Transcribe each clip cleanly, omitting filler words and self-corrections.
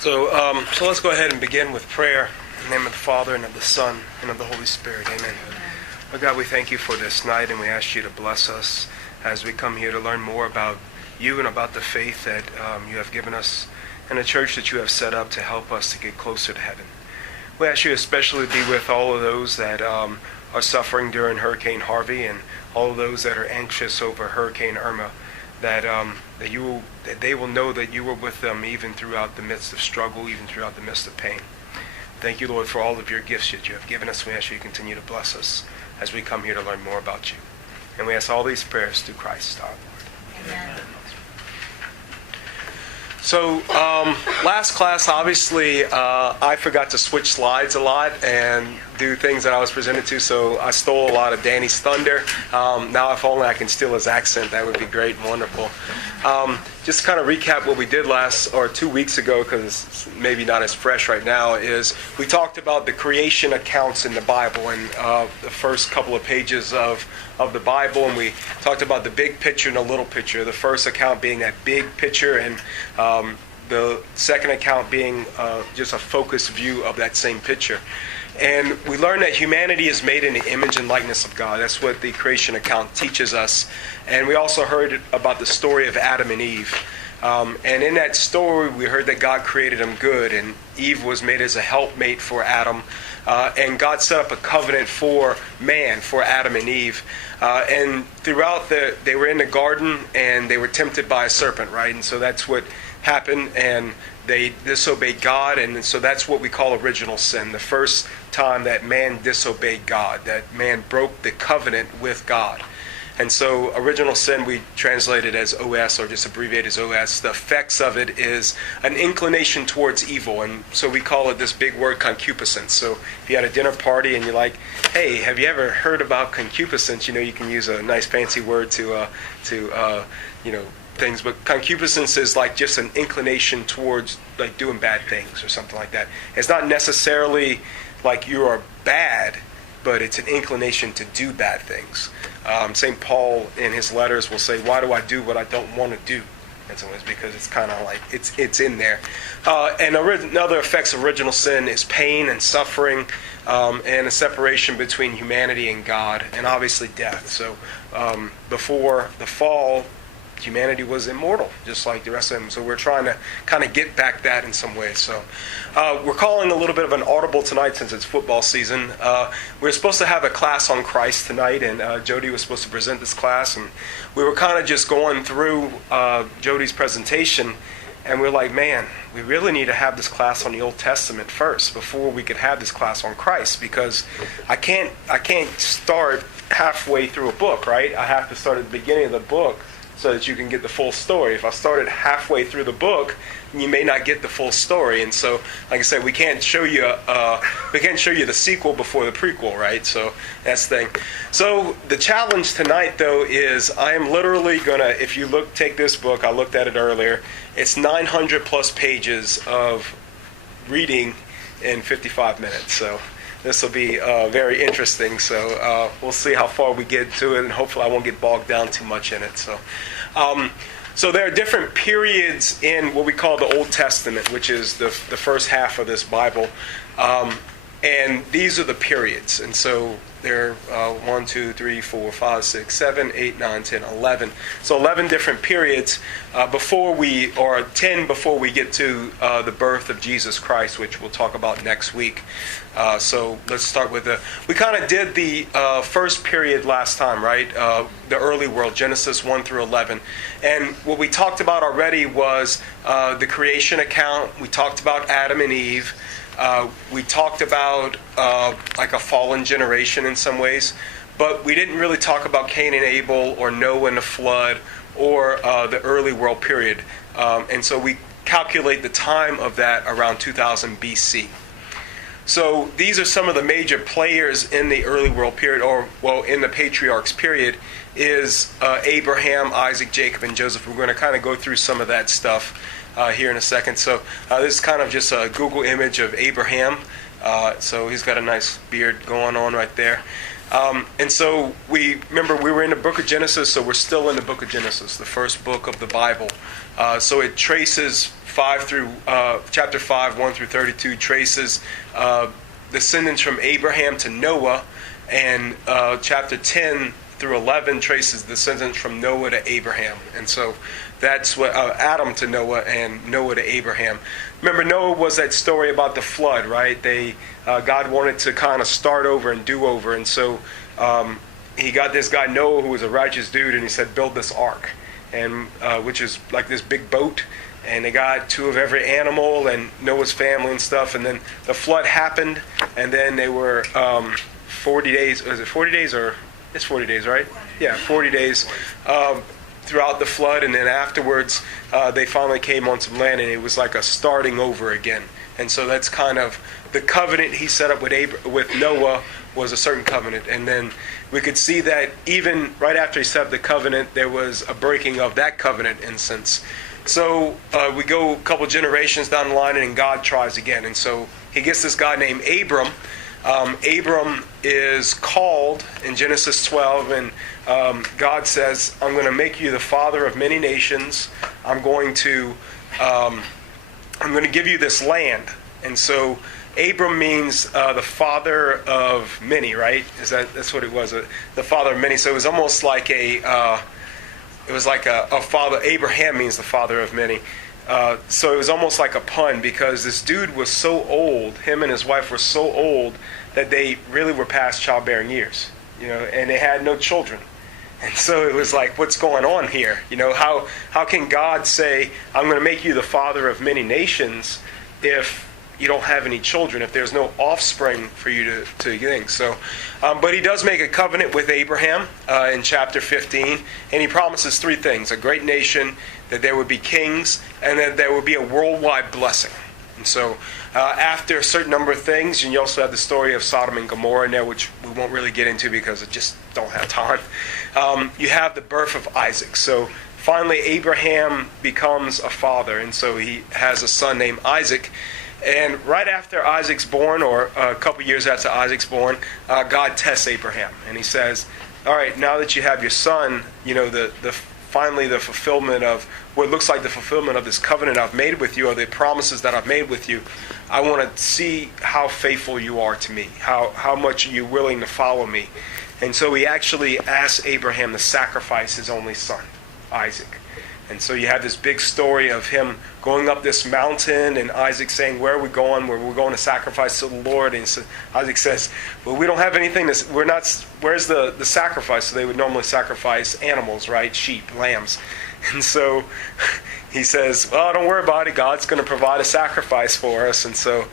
So let's go ahead and begin with prayer. In the name of the Father, and of the Son, and of the Holy Spirit. Amen. Lord God, we thank you for this night, and we ask you to bless us as we come here to learn more about you and about the faith that you have given us and the church that you have set up to help us to get closer to heaven. We ask you especially to be with all of those that are suffering during Hurricane Harvey and all of those that are anxious over Hurricane Irma, that they will know that you were with them even throughout the midst of struggle, even throughout the midst of pain. Thank you, Lord, for all of your gifts that you have given us. We ask you to continue to bless us as we come here to learn more about you. And we ask all these prayers through Christ our Lord. Amen. So last class, obviously, I forgot to switch slides a lot and do things that I was presented to, so I stole a lot of Danny's thunder. Now, if only I can steal his accent, that would be great and wonderful. Just to kind of recap what we did 2 weeks ago, because it's maybe not as fresh right now, is we talked about the creation accounts in the Bible and the first couple of pages of the Bible, and we talked about the big picture and the little picture. The first account being that big picture, and the second account being just a focused view of that same picture. And we learned that humanity is made in the image and likeness of God. That's what the creation account teaches us. And we also heard about the story of Adam and Eve. And in that story, we heard that God created them good, and Eve was made as a helpmate for Adam. And God set up a covenant for man, for Adam and Eve. And throughout they were in the garden, and they were tempted by a serpent, right? And so that's what happened, and they disobeyed God, and so that's what we call original sin. The first time that man disobeyed God, that man broke the covenant with God. And so original sin we translated as OS, or just abbreviated as OS. The effects of it is an inclination towards evil, and so we call it this big word, concupiscence. So if you had a dinner party and you're like, hey, have you ever heard about concupiscence? You can use a nice fancy word to things, but concupiscence is like just an inclination towards like doing bad things or something like that. It's not necessarily like you are bad, but it's an inclination to do bad things. St. Paul in his letters will say, why do I do what I don't want to do? In some ways, because it's kind of like it's in there. And another effects of original sin is pain and suffering, and a separation between humanity and God, and obviously death. So before the fall, humanity was immortal, just like the rest of them. So we're trying to kind of get back that in some ways. So we're calling a little bit of an audible tonight since it's football season. We're supposed to have a class on Christ tonight, and Jody was supposed to present this class. And we were kind of just going through Jody's presentation, and we're like, man, we really need to have this class on the Old Testament first before we could have this class on Christ, because I can't start halfway through a book, right? I have to start at the beginning of the book so that you can get the full story. If I started halfway through the book, you may not get the full story. And so, like I said, we can't show you the sequel before the prequel, right? So that's the thing. So the challenge tonight, though, is I am literally gonna, if you take this book, I looked at it earlier. It's 900 plus pages of reading in 55 minutes. So this will be very interesting. So we'll see how far we get to it, and hopefully I won't get bogged down too much in it. So there are different periods in what we call the Old Testament, which is the first half of this Bible. And these are the periods. And so there are 1, 2, 3, 4, 5, 6, 7, 8, 9, 10, 11. So 11 different periods before we get to the birth of Jesus Christ, which we'll talk about next week. So let's start with we kind of did the first period last time, right? The early world, Genesis 1 through 11. And what we talked about already was the creation account. We talked about Adam and Eve. We talked about like a fallen generation in some ways, but we didn't really talk about Cain and Abel or Noah and the flood or the early world period. And so we calculate the time of that around 2000 BC. So these are some of the major players in the early world period, in the patriarchs period, is Abraham, Isaac, Jacob, and Joseph. We're going to kind of go through some of that stuff here in a second. So this is kind of just a Google image of Abraham. So he's got a nice beard going on right there. And so we were in the book of Genesis, so we're still in the book of Genesis, the first book of the Bible. So it traces chapter 5, 1 through 32, traces descendants from Abraham to Noah, and chapter 10 through 11 traces descendants from Noah to Abraham. And so that's what Adam to Noah and Noah to Abraham. Remember, Noah was that story about the flood, right? God wanted to kind of start over and do over, and so he got this guy Noah, who was a righteous dude, and he said, build this ark, and which is like this big boat. And they got 2 of every animal and Noah's family and stuff. And then the flood happened, and then they were 40 days. Was it 40 days or it's 40 days, right? Yeah, 40 days throughout the flood, and then afterwards they finally came on some land, and it was like a starting over again. And so that's kind of the covenant he set up with Noah was a certain covenant. And then we could see that even right after he set up the covenant, there was a breaking of that covenant in a sense. So we go a couple generations down the line, and God tries again. And so he gets this guy named Abram. Abram is called in Genesis 12, and God says, I'm going to make you the father of many nations. I'm going to give you this land. And so Abram means the father of many, right? That's what it was, the father of many. So it was almost like a father. Abraham means the father of many. So it was almost like a pun, because this dude was so old, him and his wife were so old, that they really were past childbearing years, and they had no children. And so it was like, what's going on here? How can God say, I'm going to make you the father of many nations if you don't have any children, if there's no offspring for you to think? So, but he does make a covenant with Abraham in chapter 15, and he promises 3 things: a great nation, that there would be kings, and that there would be a worldwide blessing. And so after a certain number of things, and you also have the story of Sodom and Gomorrah in there, which we won't really get into because I just don't have time. You have the birth of Isaac. So finally Abraham becomes a father, and so he has a son named Isaac. And right after Isaac's born, or a couple years after Isaac's born, God tests Abraham, and he says, all right, now that you have your son, finally the fulfillment of what looks like the fulfillment of this covenant I've made with you, or the promises that I've made with you, I want to see how faithful you are to me, how much you're willing to follow me. And so he actually asks Abraham to sacrifice his only son, Isaac. And so you have this big story of him going up this mountain, and Isaac saying, where are we going? We're going to sacrifice to the Lord. And so Isaac says, well, we don't have anything. Where's the sacrifice? So they would normally sacrifice animals, right? Sheep, lambs. And so he says, well, don't worry about it. God's going to provide a sacrifice for us. And so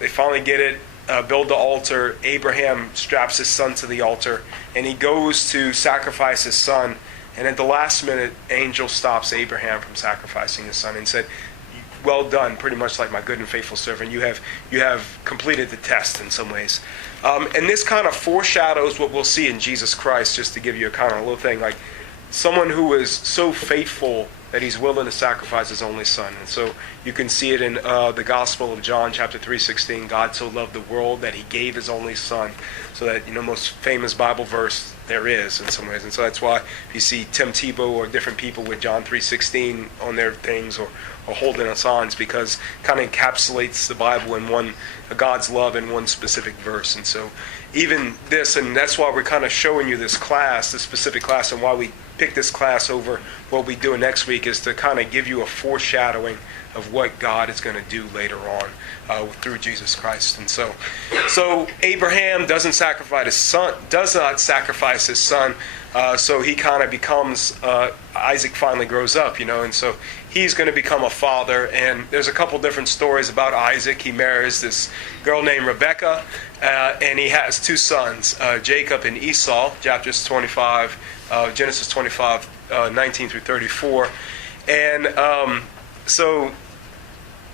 they finally get it, build the altar. Abraham straps his son to the altar, and he goes to sacrifice his son. And at the last minute, angel stops Abraham from sacrificing his son and said, well done, pretty much like my good and faithful servant. You have completed the test in some ways. And this kind of foreshadows what we'll see in Jesus Christ, just to give you a kind of little thing, like someone who is so faithful that he's willing to sacrifice his only son. And so you can see it in the Gospel of John, chapter 3:16. God so loved the world that he gave his only son. So that, most famous Bible verse there is in some ways. And so that's why if you see Tim Tebow or different people with John 3:16 on their things, or holding us signs, because it kind of encapsulates the Bible in God's love in one specific verse. And so even this, and that's why we're kind of showing you this class, this specific class, and why we pick this class over what we do next week, is to kind of give you a foreshadowing of what God is going to do later on through Jesus Christ. And so Abraham does not sacrifice his son. So he kind of becomes, Isaac finally grows up, and so he's going to become a father. And there's a couple different stories about Isaac. He marries this girl named Rebecca, and he has 2 sons, Jacob and Esau, Genesis 25, 19 through 34. And so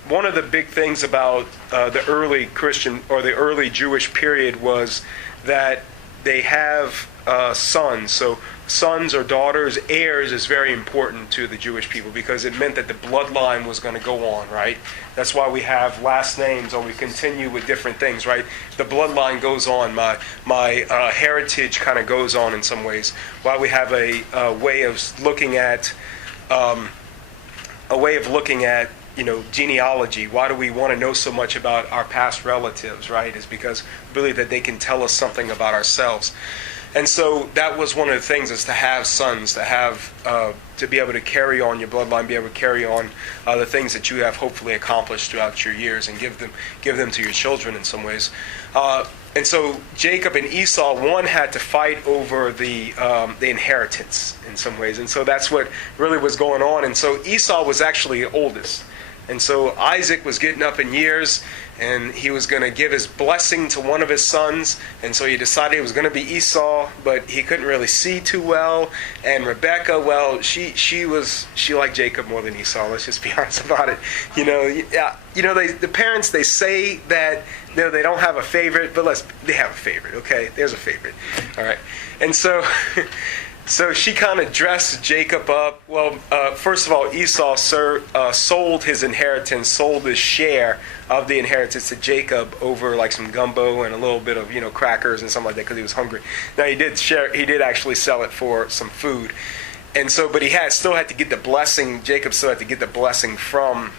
one of the big things about the early Christian, or the early Jewish period, was that they have sons. So sons or daughters, heirs, is very important to the Jewish people, because it meant that the bloodline was going to go on, right? That's why we have last names, or we continue with different things, right? The bloodline goes on. My heritage kind of goes on in some ways. Why we have a way of looking at a way of looking at, genealogy. Why do we want to know so much about our past relatives, right? Is because we believe that they can tell us something about ourselves. And so that was one of the things, is to have sons, to have to be able to carry on your bloodline, be able to carry on the things that you have hopefully accomplished throughout your years, and give them to your children in some ways. And so Jacob and Esau, one had to fight over the inheritance in some ways, and so that's what really was going on. And so Esau was actually the oldest. And so Isaac was getting up in years, and he was going to give his blessing to one of his sons. And so he decided it was going to be Esau, but he couldn't really see too well. And Rebekah, well, she liked Jacob more than Esau. Let's just be honest about it. The parents, they say that they don't have a favorite, but they have a favorite. Okay, there's a favorite. All right, and so. So she kind of dressed Jacob up. Well, first of all, Esau sold his inheritance, sold his share of the inheritance to Jacob over like some gumbo and a little bit of crackers and something like that, because he was hungry. Now he did actually sell it for some food, and so but he still had to get the blessing. Jacob still had to get the blessing from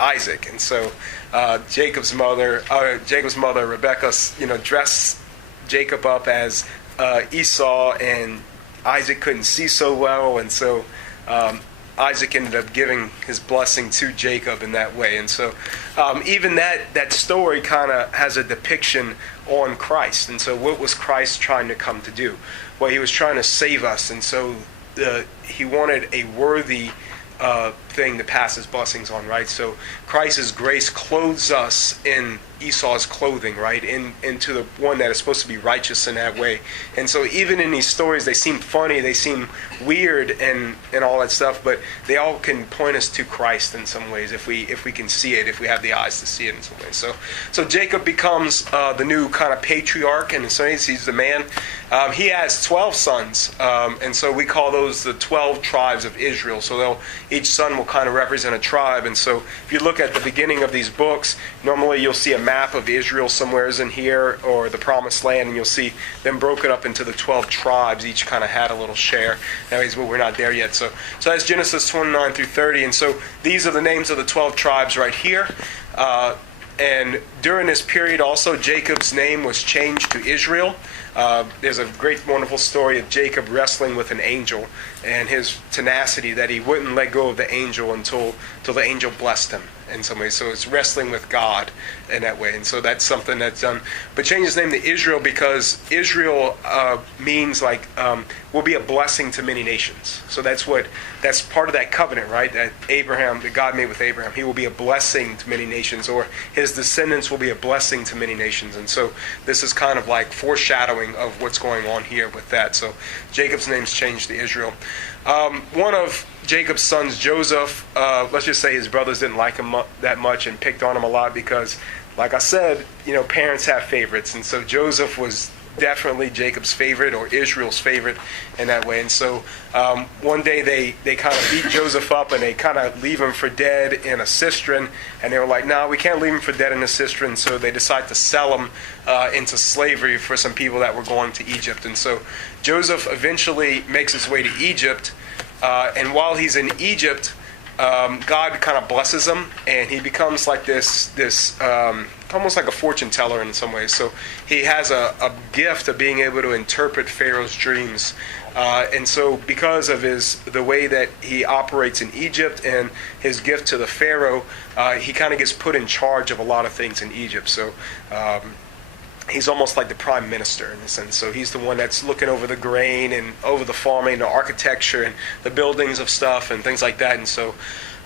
Isaac, and so Jacob's mother Rebekah, dressed Jacob up as Esau, and Isaac couldn't see so well, and so Isaac ended up giving his blessing to Jacob in that way. And so even that story kind of has a depiction on Christ. And so what was Christ trying to come to do? Well, he was trying to save us, and so he wanted a worthy thing to pass his blessings on, right? So Christ's grace clothes us in Esau's clothing, right? Into the one that is supposed to be righteous in that way. And so even in these stories, they seem funny, they seem weird and all that stuff, but they all can point us to Christ in some ways if we can see it, if we have the eyes to see it in some ways. So Jacob becomes the new kind of patriarch, and so he's the man. He has 12 sons, and so we call those the 12 tribes of Israel. So each son will kind of represent a tribe. And so if you look at the beginning of these books, normally you'll see a map of Israel somewhere in here, or the Promised Land, and you'll see them broken up into the 12 tribes. Each kind of had a little share. Anyways, but we're not there yet. So that's Genesis 29 through 30. And so these are the names of the 12 tribes right here. And during this period also, Jacob's name was changed to Israel. There's a great, wonderful story of Jacob wrestling with an angel, and his tenacity that he wouldn't let go of the angel until the angel blessed him in some way. So it's wrestling with God in that way. And so that's something that's done. But change his name to Israel because Israel means will be a blessing to many nations. So that's part of that covenant, right? That God made with Abraham. He will be a blessing to many nations, or his descendants will be a blessing to many nations. And so this is kind of like foreshadowing of what's going on here with that. So Jacob's name's changed to Israel. One of Jacob's sons, Joseph, let's just say his brothers didn't like him that much and picked on him a lot because, like I said, parents have favorites. And so Joseph was definitely Jacob's favorite, or Israel's favorite in that way. And so one day they kind of beat Joseph up, and they kind of leave him for dead in a cistern. And they were like, no, we can't leave him for dead in a cistern. So they decide to sell him into slavery for some people that were going to Egypt. And so Joseph eventually makes his way to Egypt. And while he's in Egypt, God kind of blesses him, and he becomes like this almost like a fortune teller in some ways. So he has a gift of being able to interpret Pharaoh's dreams. And so because of the way that he operates in Egypt and his gift to the Pharaoh, he kind of gets put in charge of a lot of things in Egypt. So he's almost like the prime minister in a sense. So he's the one that's looking over the grain and over the farming, the architecture and the buildings of stuff and things like that. And so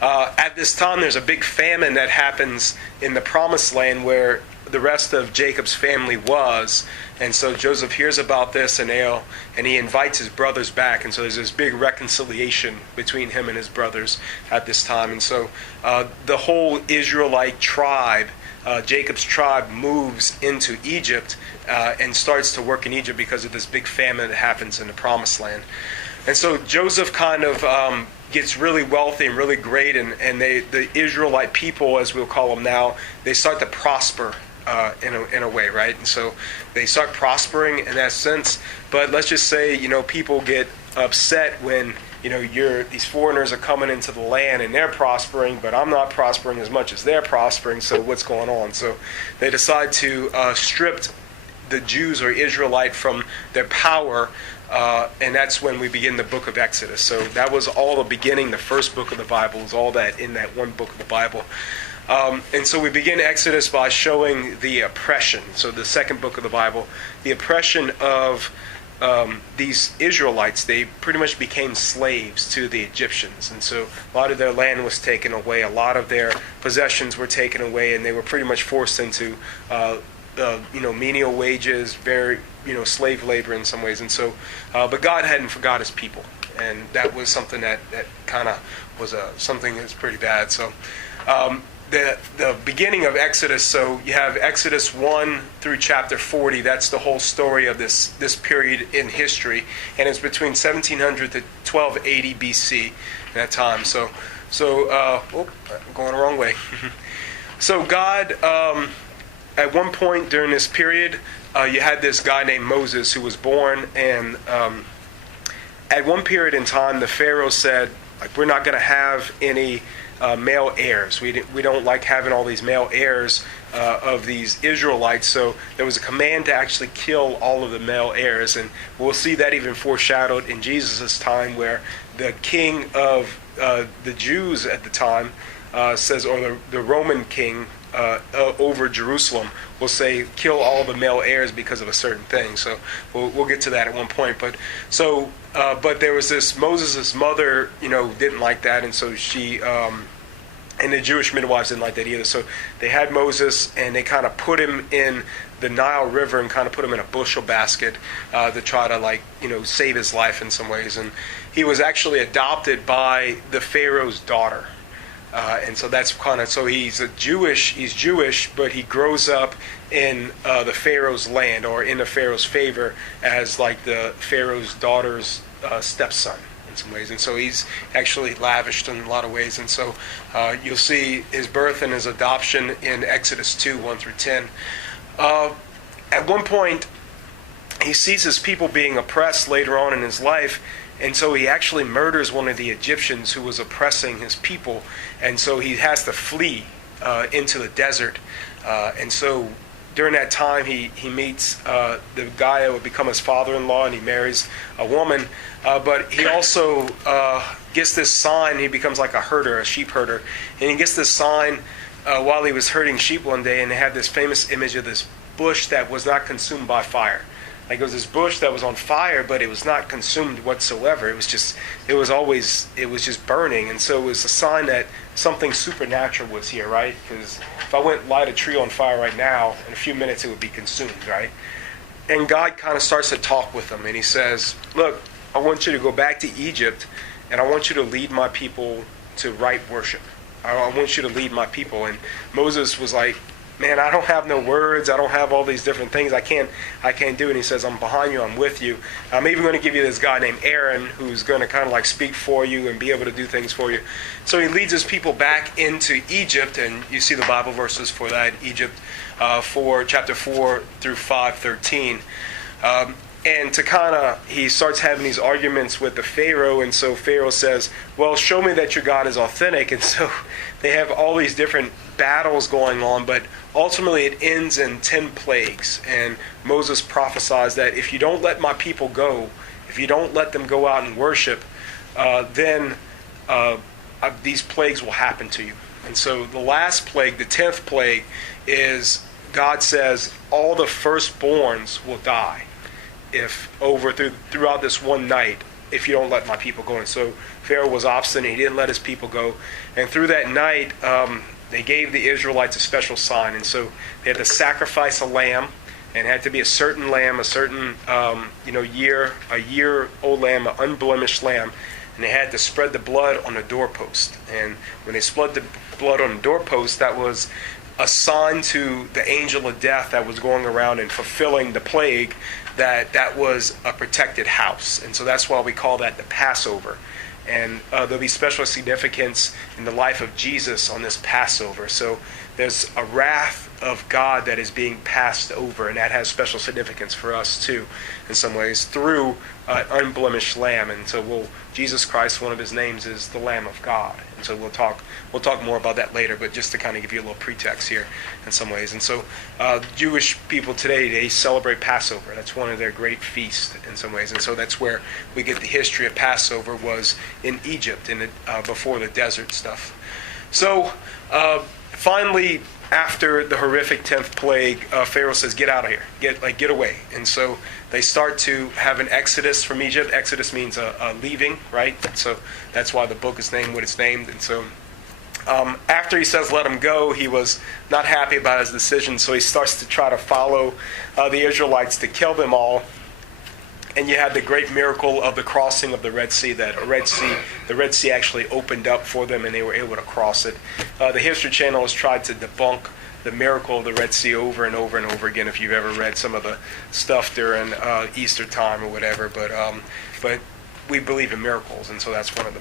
at this time, there's a big famine that happens in the Promised Land where the rest of Jacob's family was. And so Joseph hears about this, and he invites his brothers back. And so there's this big reconciliation between him and his brothers at this time. And so the whole Israelite tribe, Jacob's tribe, moves into Egypt and starts to work in Egypt because of this big famine that happens in the Promised Land. And so Joseph kind of gets really wealthy and really great, and the Israelite people, as we'll call them now, they start to prosper in a way, right? And so they start prospering in that sense. But let's just say, people get upset when these foreigners are coming into the land and they're prospering, but I'm not prospering as much as they're prospering, so what's going on? So they decide to strip the Jews or Israelite from their power, and that's when we begin the book of Exodus. So that was all the beginning. The first book of the Bible is all that in that one book of the Bible. And so we begin Exodus by showing the oppression. So the second book of the Bible, the oppression of these Israelites. They pretty much became slaves to the Egyptians. And so a lot of their land was taken away. A lot of their possessions were taken away, and they were pretty much forced into menial wages, very slave labor in some ways. And so, but God hadn't forgot His people, and that was something that kind of was something that's pretty bad. So, the beginning of Exodus. So you have Exodus 1 through chapter 40. That's the whole story of this period in history, and it's between 1700 to 1280 BC. That time. So, I'm going the wrong way. So God. At one point during this period, you had this guy named Moses who was born, and at one period in time, the Pharaoh said, we're not going to have any male heirs. We don't like having all these male heirs of these Israelites, so there was a command to actually kill all of the male heirs, and we'll see that even foreshadowed in Jesus' time, where the king of the Jews at the time says, or the Roman king, over Jerusalem will say, kill all the male heirs because of a certain thing. So we'll get to that at one point. But there was this Moses' mother, didn't like that, and so she and the Jewish midwives didn't like that either. So they had Moses, and they kind of put him in the Nile River and kind of put him in a bushel basket to try to save his life in some ways. And he was actually adopted by the Pharaoh's daughter. And so that's so he's Jewish, but he grows up in the Pharaoh's land, or in the Pharaoh's favor, as like the Pharaoh's daughter's stepson in some ways. And so he's actually lavished in a lot of ways. And so you'll see his birth and his adoption in Exodus 2, 1 through 10. At one point, he sees his people being oppressed later on in his life, and so he actually murders one of the Egyptians who was oppressing his people, and so he has to flee into the desert. And so during that time, he meets the guy that would become his father-in-law, and he marries a woman. But he also gets this sign. He becomes like a sheep herder, and he gets this sign while he was herding sheep one day, and they had this famous image of this bush that was not consumed by fire. Like, it was this bush that was on fire, but it was not consumed whatsoever. It was just burning. And so it was a sign that something supernatural was here, right? Because if I went and light a tree on fire right now, in a few minutes it would be consumed, right? And God kind of starts to talk with him, and he says, look, I want you to go back to Egypt, and I want you to lead my people to right worship. I want you to lead my people. And Moses was like, man, I don't have no words. I don't have all these different things. I can't do it. And he says, I'm behind you. I'm with you. I'm even going to give you this guy named Aaron, who's going to kind of like speak for you and be able to do things for you. So he leads his people back into Egypt, and you see the Bible verses for that. Egypt, chapter 4 through 5:13. And he starts having these arguments with the Pharaoh, and so Pharaoh says, well, show me that your God is authentic. And so they have all these different battles going on, but ultimately it ends in 10 plagues. And Moses prophesies that if you don't let my people go, if you don't let them go out and worship, then these plagues will happen to you. And so the last plague, the 10th plague, is God says all the firstborns will die throughout this one night if you don't let my people go. And so Pharaoh was obstinate. He didn't let his people go. And through that night, they gave the Israelites a special sign. And so they had to sacrifice a lamb, and it had to be a certain lamb, a certain year-old lamb, an unblemished lamb. And they had to spread the blood on the doorpost. And when they spread the blood on the doorpost, that was a sign to the angel of death that was going around and fulfilling the plague, that was a protected house. And so that's why we call that the Passover. And there'll be special significance in the life of Jesus on this Passover. So there's a wrath of God that is being passed over, and that has special significance for us too, in some ways, through an unblemished Lamb. And so Jesus Christ, one of his names is the Lamb of God. And so we'll talk more about that later, but just to kind of give you a little pretext here in some ways. And so Jewish people today, they celebrate Passover. That's one of their great feasts in some ways. And so that's where we get the history of Passover, was in Egypt, before the desert stuff. So finally, after the horrific 10th plague, Pharaoh says, get out of here, get away. And so they start to have an exodus from Egypt. Exodus means a leaving, right? So that's why the book is named what it's named. And so after he says let him go, he was not happy about his decision, so he starts to try to follow the Israelites to kill them all. And you had the great miracle of the crossing of the Red Sea, the Red Sea actually opened up for them and they were able to cross it. The History Channel has tried to debunk the miracle of the Red Sea over and over and over again, if you've ever read some of the stuff during Easter time or whatever. But we believe in miracles, and so that's one of the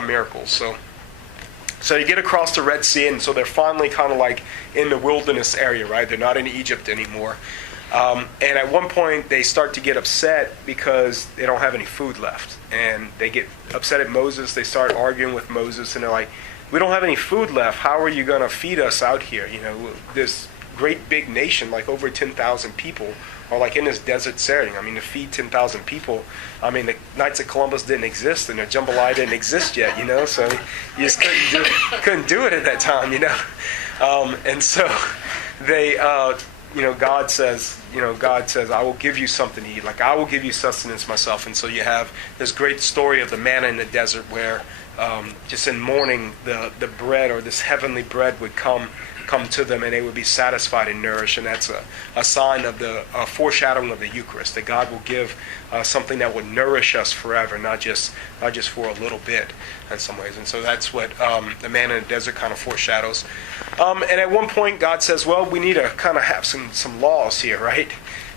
miracles. So you get across the Red Sea, and so they're finally kind of like in the wilderness area, right? They're not in Egypt anymore. And at one point, they start to get upset because they don't have any food left. And they get upset at Moses. They start arguing with Moses, and they're like, we don't have any food left. How are you going to feed us out here? You know, this great big nation, like over 10,000 people, are like in this desert setting. I mean, to feed 10,000 people, I mean, the Knights of Columbus didn't exist, and the jambalaya didn't exist yet, you know? So you just couldn't do it at that time, you know? And so they... God says, I will give you something to eat. Like, I will give you sustenance myself. And so you have this great story of the manna in the desert where just in morning the bread, or this heavenly bread, would come to them and they would be satisfied and nourished. And that's a sign of the foreshadowing of the Eucharist, that God will give something that would nourish us forever, not just for a little bit in some ways. And so that's what the manna in the desert kind of foreshadows. And at one point God says, well, we need to kind of have some laws here, right?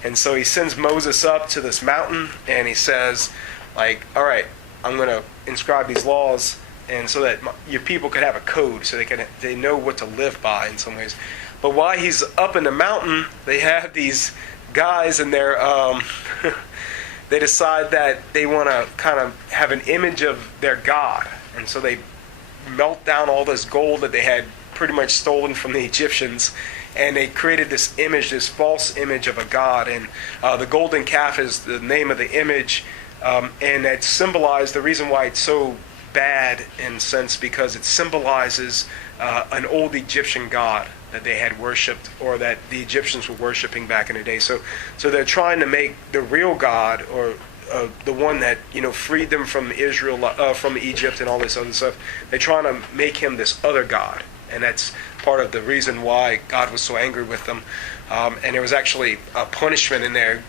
And so he sends Moses up to this mountain and he says, like, all right, I'm going to inscribe these laws, and so that your people could have a code, so they know what to live by in some ways. But while he's up in the mountain, they have these guys, and they decide that they want to kind of have an image of their God, and so they melt down all this gold that they had pretty much stolen from the Egyptians, and they created this image, this false image of a god. And the golden calf is the name of the image, and it symbolized, the reason why it's so bad in a sense, because it symbolizes an old Egyptian god that they had worshipped, or that the Egyptians were worshiping back in the day. So they're trying to make the real God, or the one that freed them from from Egypt and all this other stuff. They're trying to make him this other god, and that's part of the reason why God was so angry with them. And there was actually a punishment in there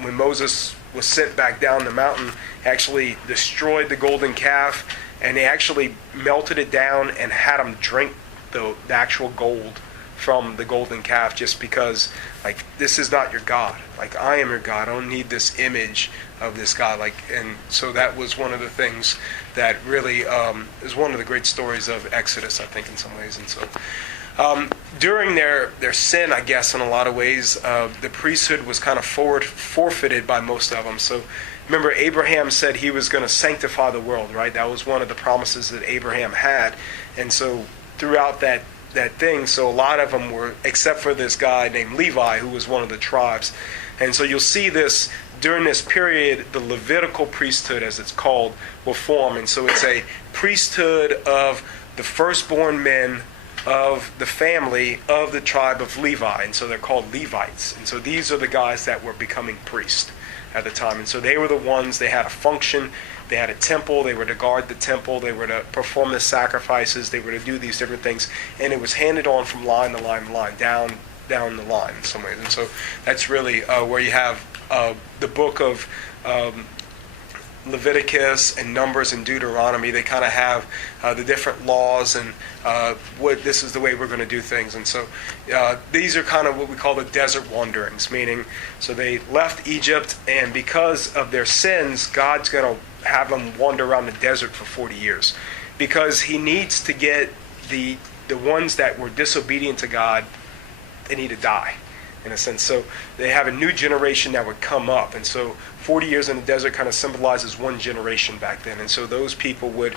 when Moses was sent back down the mountain. Actually destroyed the golden calf, and they actually melted it down and had them drink the actual gold from the golden calf, just because, like, this is not your God. Like, I am your God. I don't need this image of this God. Like, and so that was one of the things that really is one of the great stories of Exodus, I think, in some ways. And so during their sin, I guess, in a lot of ways, the priesthood was kind of forfeited by most of them. So remember, Abraham said he was going to sanctify the world, right? That was one of the promises that Abraham had. And so throughout that thing, so a lot of them were, except for this guy named Levi, who was one of the tribes. And so you'll see this during this period, the Levitical priesthood, as it's called, will form. And so it's a priesthood of the firstborn men of the family of the tribe of Levi. And so they're called Levites. And so these are the guys that were becoming priests at the time. And so they were the ones, they had a function, they had a temple, they were to guard the temple, they were to perform the sacrifices, they were to do these different things. And it was handed on from line to line to line, down the line in some ways. And so that's really where you have the book of Leviticus and Numbers and Deuteronomy. They kind of have the different laws and this is the way we're going to do things. And so these are kind of what we call the desert wanderings, meaning so they left Egypt, and because of their sins, God's going to have them wander around the desert for 40 years because he needs to get the the ones that were disobedient to God, they need to die, in a sense. So they have a new generation that would come up. And so 40 years in the desert kind of symbolizes one generation back then. And so those people would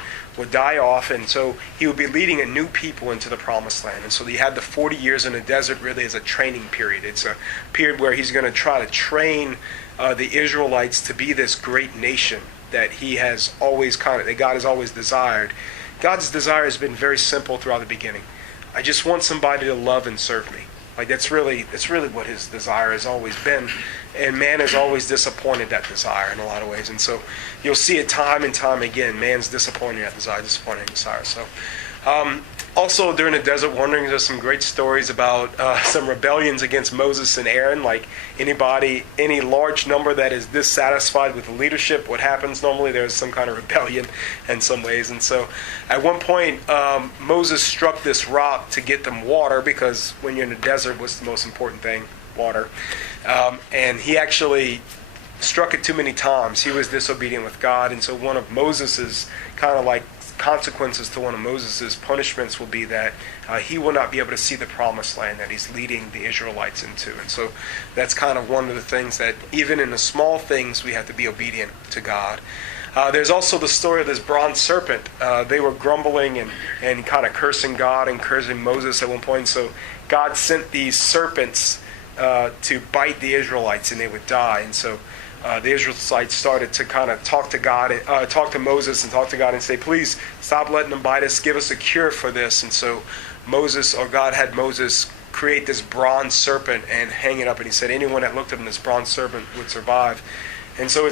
die off. And so he would be leading a new people into the promised land. And so you had the 40 years in the desert really as a training period. It's a period where he's going to try to train the Israelites to be this great nation that he has always that God has always desired. God's desire has been very simple throughout the beginning. I just want somebody to love and serve me. Like that's really what his desire has always been. And man has always disappointed that desire in a lot of ways. And so you'll see it time and time again. Man's disappointing that desire, disappointing desire. So also during the desert wandering, there's some great stories about some rebellions against Moses and Aaron. Like any large number that is dissatisfied with the leadership, what happens normally? There's some kind of rebellion in some ways. And so at one point, Moses struck this rock to get them water, because when you're in the desert, what's the most important thing? Water. And he actually struck it too many times. He was disobedient with God. And so one of Moses's consequences to one of Moses' punishments will be that he will not be able to see the promised land that he's leading the Israelites into. And so that's kind of one of the things that even in the small things we have to be obedient to God. There's also the story of this bronze serpent. They were grumbling and kind of cursing God and cursing Moses at one point. So God sent these serpents to bite the Israelites and they would die. And so the Israelites started to kind of talk to Moses and talk to God and say, please stop letting them bite us, give us a cure for this. And so God had Moses create this bronze serpent and hang it up, and he said anyone that looked up in this bronze serpent would survive. And so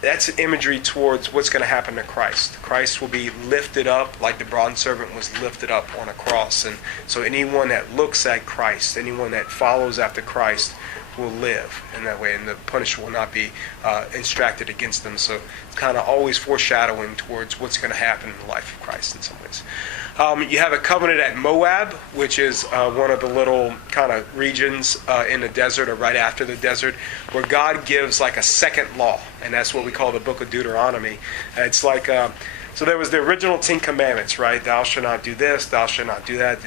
that's an imagery towards what's going to happen to Christ. Christ will be lifted up like the bronze serpent was lifted up on a cross. And so anyone that looks at Christ, anyone that follows after Christ, will live in that way, and the punishment will not be extracted against them. So it's kind of always foreshadowing towards what's going to happen in the life of Christ in some ways. You have a covenant at Moab, which is one of the little kind of regions in the desert or right after the desert, where God gives like a second law, and that's what we call the book of Deuteronomy. It's like, so there was the original 10 Commandments, right? Thou shalt not do this, thou shalt not do that.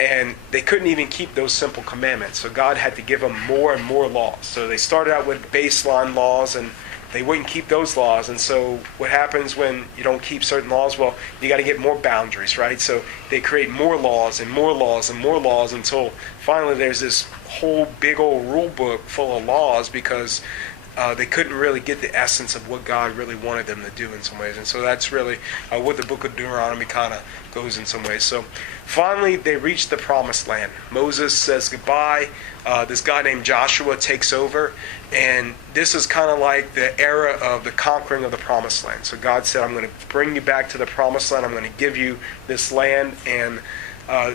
And they couldn't even keep those simple commandments. So God had to give them more and more laws. So they started out with baseline laws, and they wouldn't keep those laws. And so what happens when you don't keep certain laws? Well, you got to get more boundaries, right? So they create more laws and more laws and more laws until finally there's this whole big old rule book full of laws, because they couldn't really get the essence of what God really wanted them to do in some ways. And so that's really what the book of Deuteronomy kind of goes in some ways. So finally, they reach the promised land. Moses says goodbye. This guy named Joshua takes over. And this is kind of like the era of the conquering of the promised land. So God said, I'm going to bring you back to the promised land. I'm going to give you this land. And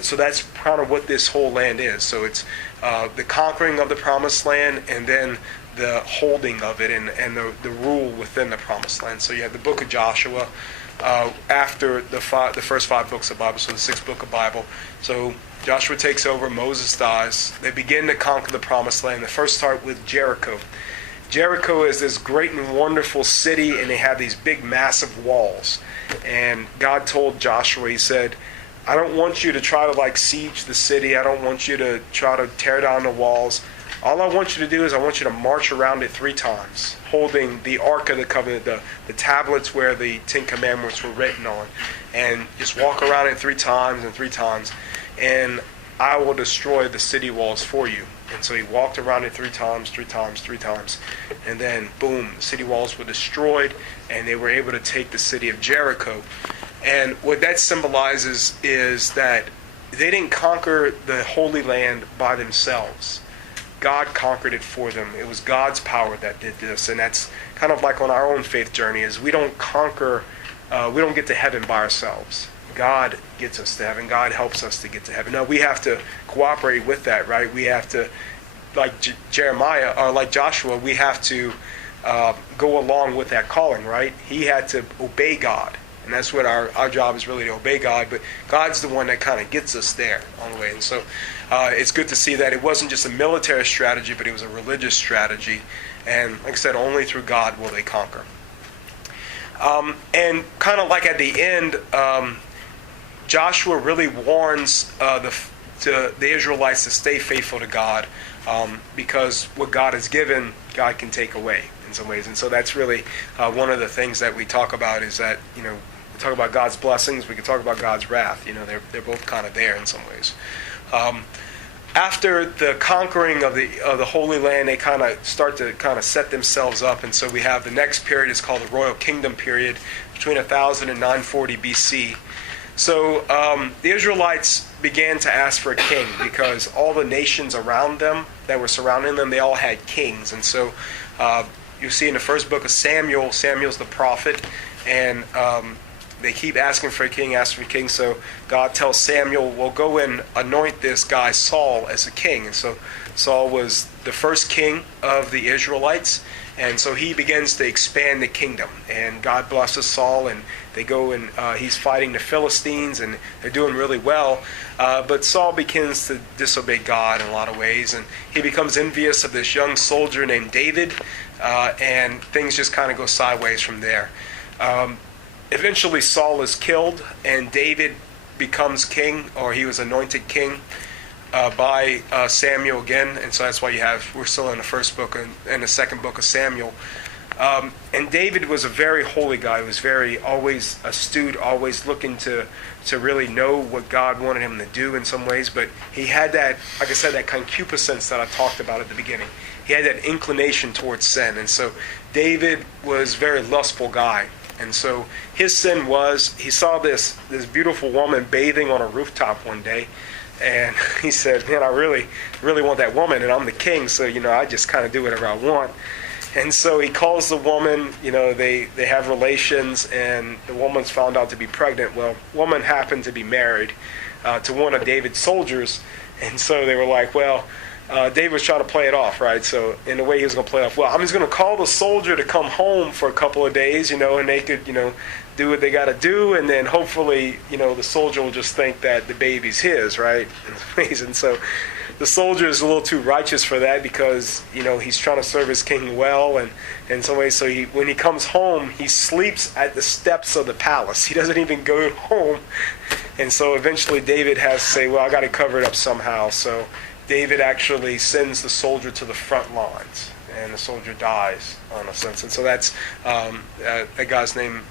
so that's kind of what this whole land is. So it's the conquering of the promised land, and then the holding of it and the rule within the promised land. So you have the book of Joshua after the first 5 books of the Bible, so the 6th book of the Bible. So Joshua takes over, Moses dies. They begin to conquer the promised land. They first start with Jericho. Jericho is this great and wonderful city, and they have these big, massive walls. And God told Joshua, he said, I don't want you to try to siege the city. I don't want you to try to tear down the walls. All I want you to do is I want you to march around it 3 times, holding the Ark of the Covenant, the tablets where the 10 Commandments were written on, and just walk around it 3 times and 3 times, and I will destroy the city walls for you. And so he walked around it 3 times, 3 times, 3 times, and then boom, the city walls were destroyed, and they were able to take the city of Jericho. And what that symbolizes is that they didn't conquer the Holy Land by themselves. God conquered it for them. It was God's power that did this. And that's kind of like on our own faith journey, is we don't get to heaven by ourselves. God gets us to heaven. God helps us to get to heaven. Now, we have to cooperate with that, right? We have to, like Jeremiah, or like Joshua, we have to go along with that calling, right? He had to obey God. And that's what our job is, really, to obey God. But God's the one that kind of gets us there on the way. And so it's good to see that it wasn't just a military strategy, but it was a religious strategy. And like I said, only through God will they conquer. And kind of like at the end, Joshua really warns the Israelites to stay faithful to God, because what God has given, God can take away in some ways. And so that's really one of the things that we talk about, is that, we talk about God's blessings, we can talk about God's wrath. They're both kind of there in some ways. After the conquering of the Holy Land, they kind of start to set themselves up, and so we have the next period is called the Royal Kingdom period, between 1000 and 940 BC. So the Israelites began to ask for a king, because all the nations around them that were surrounding them, they all had kings. And so you see in the first book of Samuel, Samuel's the prophet, and they keep asking for a king, asking for a king. So God tells Samuel, well, go and anoint this guy Saul as a king. And so Saul was the first king of the Israelites. And so he begins to expand the kingdom. And God blesses Saul, and they go and he's fighting the Philistines, and they're doing really well. But Saul begins to disobey God in a lot of ways. And he becomes envious of this young soldier named David. And things just kind of go sideways from there. Eventually Saul is killed, and David becomes king, or he was anointed king by Samuel again. And so that's why we're still in the first book and the second book of Samuel. And David was a very holy guy. He was always astute, always looking to really know what God wanted him to do in some ways. But he had that, like I said, that concupiscence that I talked about at the beginning. He had that inclination towards sin. And so David was a very lustful guy. And so his sin was, he saw this beautiful woman bathing on a rooftop one day, and he said, man, I really, really want that woman, and I'm the king, so, I just kind of do whatever I want. And so he calls the woman, they have relations, and the woman's found out to be pregnant. Well, woman happened to be married to one of David's soldiers, and so they were like, well, David was trying to play it off, right? So in the way he was going to play it off, well, I'm just going to call the soldier to come home for a couple of days, and they could, do what they got to do, and then hopefully, the soldier will just think that the baby's his, right? And so the soldier is a little too righteous for that, because, he's trying to serve his king well, and in some ways, so when he comes home, he sleeps at the steps of the palace. He doesn't even go home. And so eventually David has to say, well, I got to cover it up somehow. So David actually sends the soldier to the front lines, and the soldier dies, in a sense. And so that's that guy's name.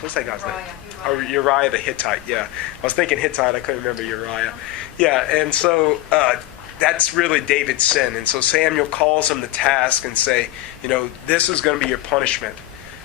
What's that guy's name? Uriah the Hittite. Yeah, I was thinking Hittite. I couldn't remember Uriah. Yeah, and so that's really David's sin. And so Samuel calls him to task and say, this is going to be your punishment.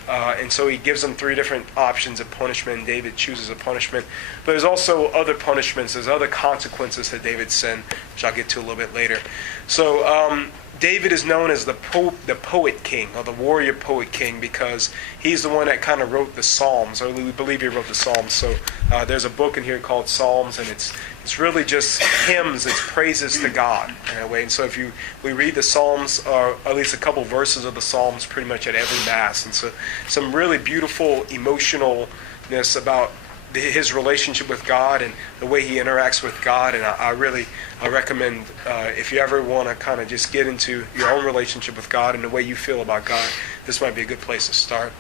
And so he gives them 3 different options of punishment, and David chooses a punishment. But there's also other punishments. There's other consequences to David's sin, which I'll get to a little bit later. So David is known as the poet king, or the warrior poet king, because he's the one that kind of wrote the Psalms, or we believe he wrote the Psalms. So there's a book in here called Psalms, and it's really just hymns, it's praises to God in a way. And so we read the Psalms, or at least a couple verses of the Psalms, pretty much at every Mass. And so some really beautiful emotionalness about his relationship with God and the way he interacts with God. And I recommend, if you ever want to kind of just get into your own relationship with God and the way you feel about God, this might be a good place to start.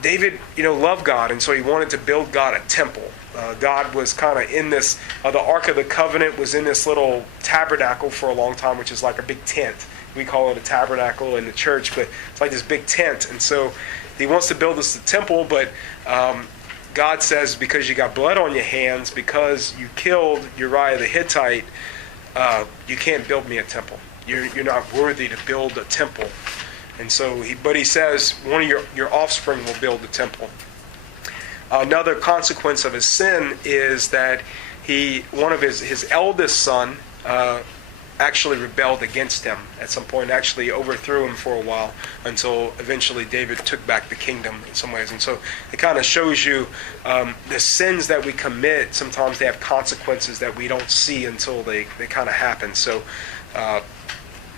David, loved God, and so he wanted to build God a temple. God was kind of in this, the Ark of the Covenant was in this little tabernacle for a long time, which is like a big tent. We call it a tabernacle in the church, but it's like this big tent. And so he wants to build us a temple, but God says, because you got blood on your hands, because you killed Uriah the Hittite, you can't build me a temple. You're not worthy to build a temple. And so, he says, one of your offspring will build the temple. Another consequence of his sin is that one of his eldest son actually rebelled against him at some point, actually overthrew him for a while, until eventually David took back the kingdom in some ways. And so it kind of shows you the sins that we commit, sometimes they have consequences that we don't see until they kind of happen. So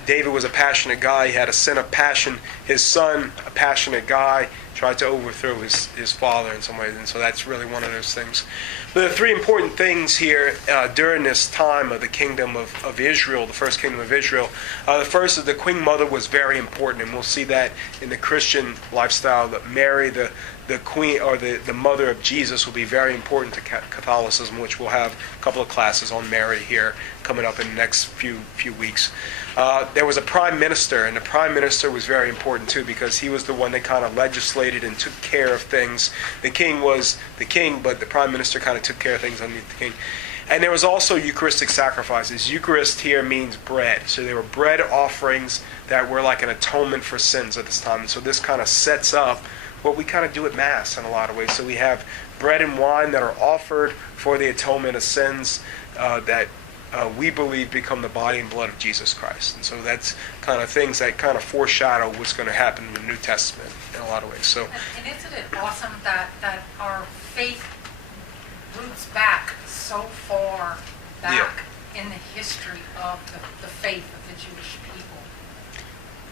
David was a passionate guy. He had a sin of passion. His son, a passionate guy, tried to overthrow his father in some ways. And so that's really one of those things. The three important things here during this time of the kingdom of Israel, the first kingdom of Israel. The first is the queen mother was very important, and we'll see that in the Christian lifestyle, that Mary, the queen or the mother of Jesus, will be very important to Catholicism, which we'll have a couple of classes on Mary here coming up in the next few weeks. There was a prime minister, and the prime minister was very important too, because he was the one that kind of legislated and took care of things. The king was the king, but the prime minister kind of took care of things underneath the king. And there was also Eucharistic sacrifices. Eucharist here means bread. So there were bread offerings that were like an atonement for sins at this time. And so this kind of sets up what we kind of do at Mass in a lot of ways. So we have bread and wine that are offered for the atonement of sins that we believe become the body and blood of Jesus Christ. And so that's kind of things that kind of foreshadow what's going to happen in the New Testament in a lot of ways. So, and isn't it awesome that our faith roots back so far back in the history of the faith of the Jewish people?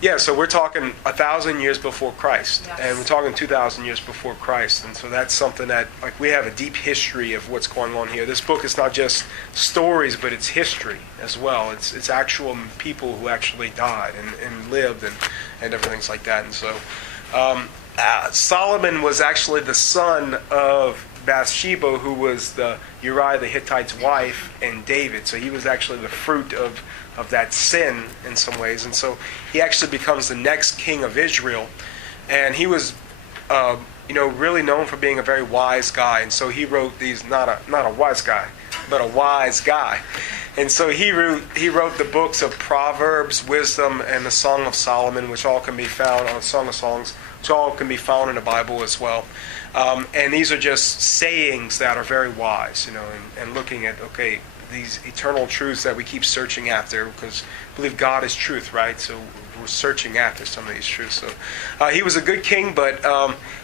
Yeah, so we're talking 1,000 years before Christ, yes. And we're talking 2,000 years before Christ, and so that's something that, like, we have a deep history of what's going on here. This book is not just stories, but it's history as well. It's actual people who actually died and lived and different things like that. And so Solomon was actually the son of Bathsheba, who was the Uriah the Hittite's wife, and David. So he was actually the fruit of that sin in some ways. And so he actually becomes the next king of Israel. And he was really known for being a very wise guy. And so he wrote these, not a wise guy, but a wise guy. And so he wrote the books of Proverbs, Wisdom, and the Song of Solomon, which all can be found on Song of Songs, which all can be found in the Bible as well. And these are just sayings that are very wise, and looking at, these eternal truths that we keep searching after, because I believe God is truth, right? So we're searching after some of these truths. So he was a good king, but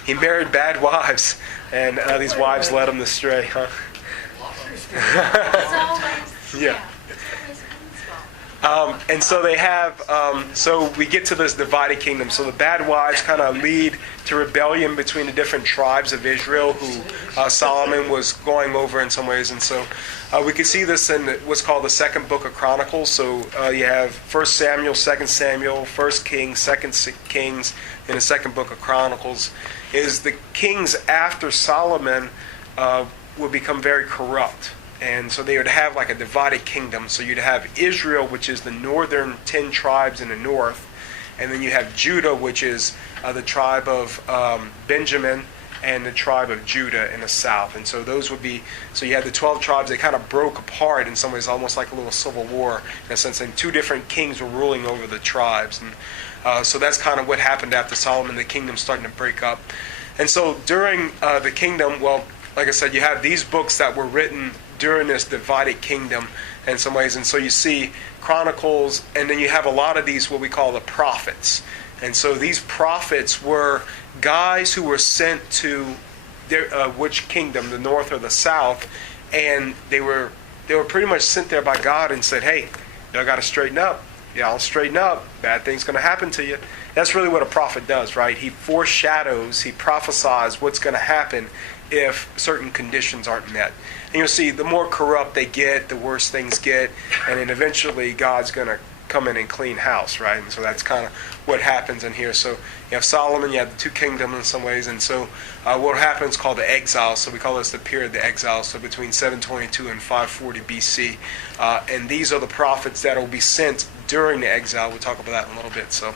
he married bad wives, and these wives led him astray. Huh? Yeah. And so they have, so we get to this divided kingdom. So the bad wives kind of lead to rebellion between the different tribes of Israel who Solomon was going over in some ways. And so we can see this in what's called the second book of Chronicles. So you have 1 Samuel, 2 Samuel, 1 Kings, 2 Kings, and the second book of Chronicles. Is the kings after Solomon will become very corrupt. And so they would have like a divided kingdom. So you'd have Israel, which is the northern 10 tribes in the north. And then you have Judah, which is the tribe of Benjamin, and the tribe of Judah in the south. And so those would be, so you had the 12 tribes. They kind of broke apart in some ways, almost like a little civil war in a sense. And two different kings were ruling over the tribes. And so that's kind of what happened after Solomon. The kingdom starting to break up. And so during the kingdom, well, like I said, you have these books that were written during this divided kingdom in some ways. And so you see Chronicles, and then you have a lot of these, what we call the prophets. And so these prophets were guys who were sent to their, which kingdom, the north or the south, and they were pretty much sent there by God and said, hey, y'all got to straighten up. Y'all straighten up. Bad things going to happen to you. That's really what a prophet does, right? He foreshadows, he prophesies what's going to happen if certain conditions aren't met. And you'll see the more corrupt they get, the worse things get, and then eventually God's going to come in and clean house, right? And so that's kind of what happens in here. So you have Solomon, you have the two kingdoms in some ways, and so what happens is called the exile. So we call this the period of the exile, so between 722 and 540 BC. And these are the prophets that will be sent during the exile. We'll talk about that in a little bit. So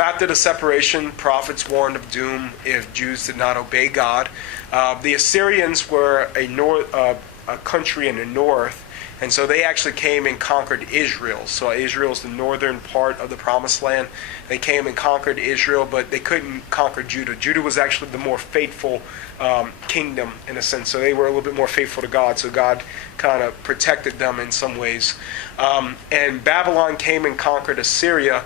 after the separation, prophets warned of doom if Jews did not obey God. The Assyrians were a country in the north, and so they actually came and conquered Israel. So Israel's the northern part of the Promised Land. They came and conquered Israel, but they couldn't conquer Judah. Judah was actually the more faithful kingdom in a sense. So they were a little bit more faithful to God. So God kind of protected them in some ways. And Babylon came and conquered Assyria,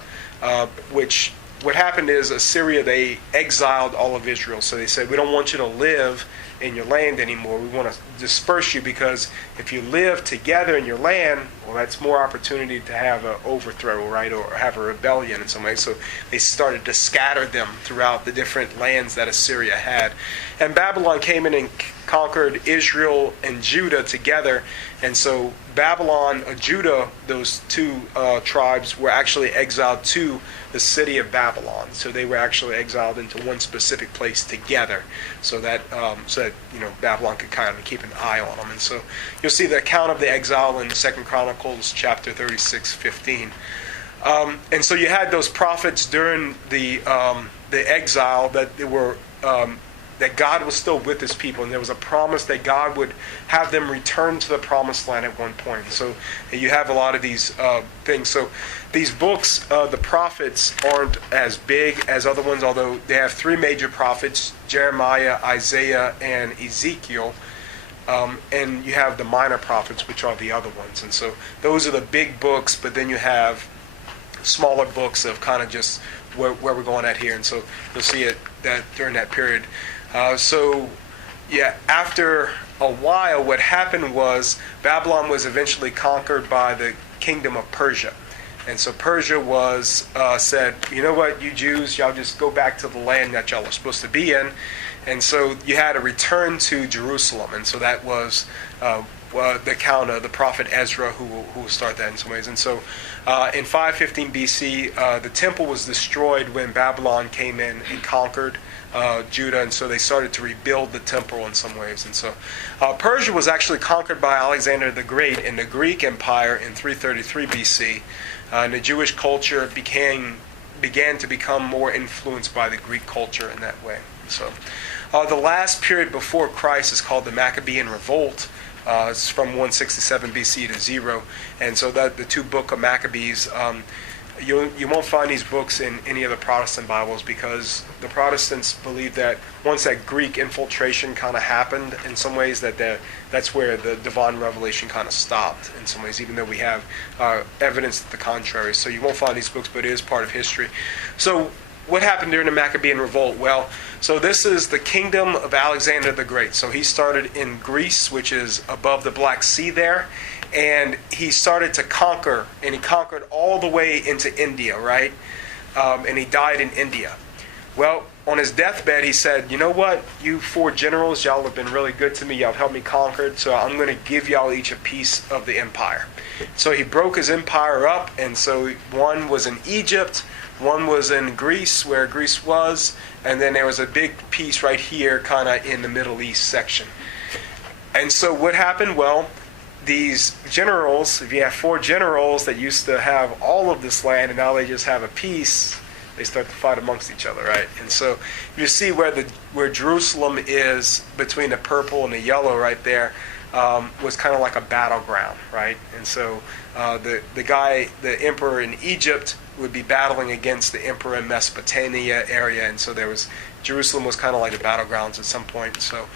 which what happened is Assyria, they exiled all of Israel. So they said, we don't want you to live in your land anymore. We want to disperse you, because if you live together in your land, well, that's more opportunity to have an overthrow, right, or have a rebellion in some way. So they started to scatter them throughout the different lands that Assyria had. And Babylon came in and conquered Israel and Judah together. And so Babylon, Judah, those two tribes were actually exiled to the city of Babylon. So they were actually exiled into one specific place together, so that Babylon could kind of keep an eye on them. And so you'll see the account of the exile in 2 Chronicles chapter 36:15. And so you had those prophets during the exile that they were. That God was still with his people, and there was a promise that God would have them return to the promised land at one point. So you have a lot of these things. So these books, the prophets, aren't as big as other ones, although they have three major prophets: Jeremiah, Isaiah, and Ezekiel. And you have the minor prophets, which are the other ones. And so those are the big books, but then you have smaller books of kind of just where we're going at here. And so you'll see it that during that period. After a while, what happened was Babylon was eventually conquered by the kingdom of Persia. And so Persia was said, you know what, you Jews, y'all just go back to the land that y'all are supposed to be in. And so you had a return to Jerusalem. And so that was the account of the prophet Ezra, who will start that in some ways. And so in 515 BC, the temple was destroyed when Babylon came in and conquered Judah, and so they started to rebuild the temple in some ways. And so Persia was actually conquered by Alexander the Great in the Greek Empire in 333 BC, and the Jewish culture began to become more influenced by the Greek culture in that way. So the last period before Christ is called the Maccabean Revolt. It's from 167 BC to 0, and so that the two book of Maccabees. You won't find these books in any of the Protestant Bibles, because the Protestants believe that once that Greek infiltration kind of happened, in some ways that's where the divine revelation kind of stopped in some ways, even though we have evidence to the contrary. So you won't find these books, but it is part of history. So what happened during the Maccabean Revolt? Well, so this is the kingdom of Alexander the Great. So he started in Greece, which is above the Black Sea there. And he started to conquer, and he conquered all the way into India, right? And he died in India. Well, on his deathbed, he said, you know what? You four generals, y'all have been really good to me. Y'all have helped me conquer, so I'm going to give y'all each a piece of the empire. So he broke his empire up, and so one was in Egypt, one was in Greece, where Greece was, and then there was a big piece right here, kind of in the Middle East section. And so what happened? Well, these generals, if you have four generals that used to have all of this land and now they just have a piece, they start to fight amongst each other, right? And so you see where Jerusalem is between the purple and the yellow right there, was kind of like a battleground, right? And so the emperor in Egypt would be battling against the emperor in Mesopotamia area, and so Jerusalem was kind of like the battlegrounds at some point. So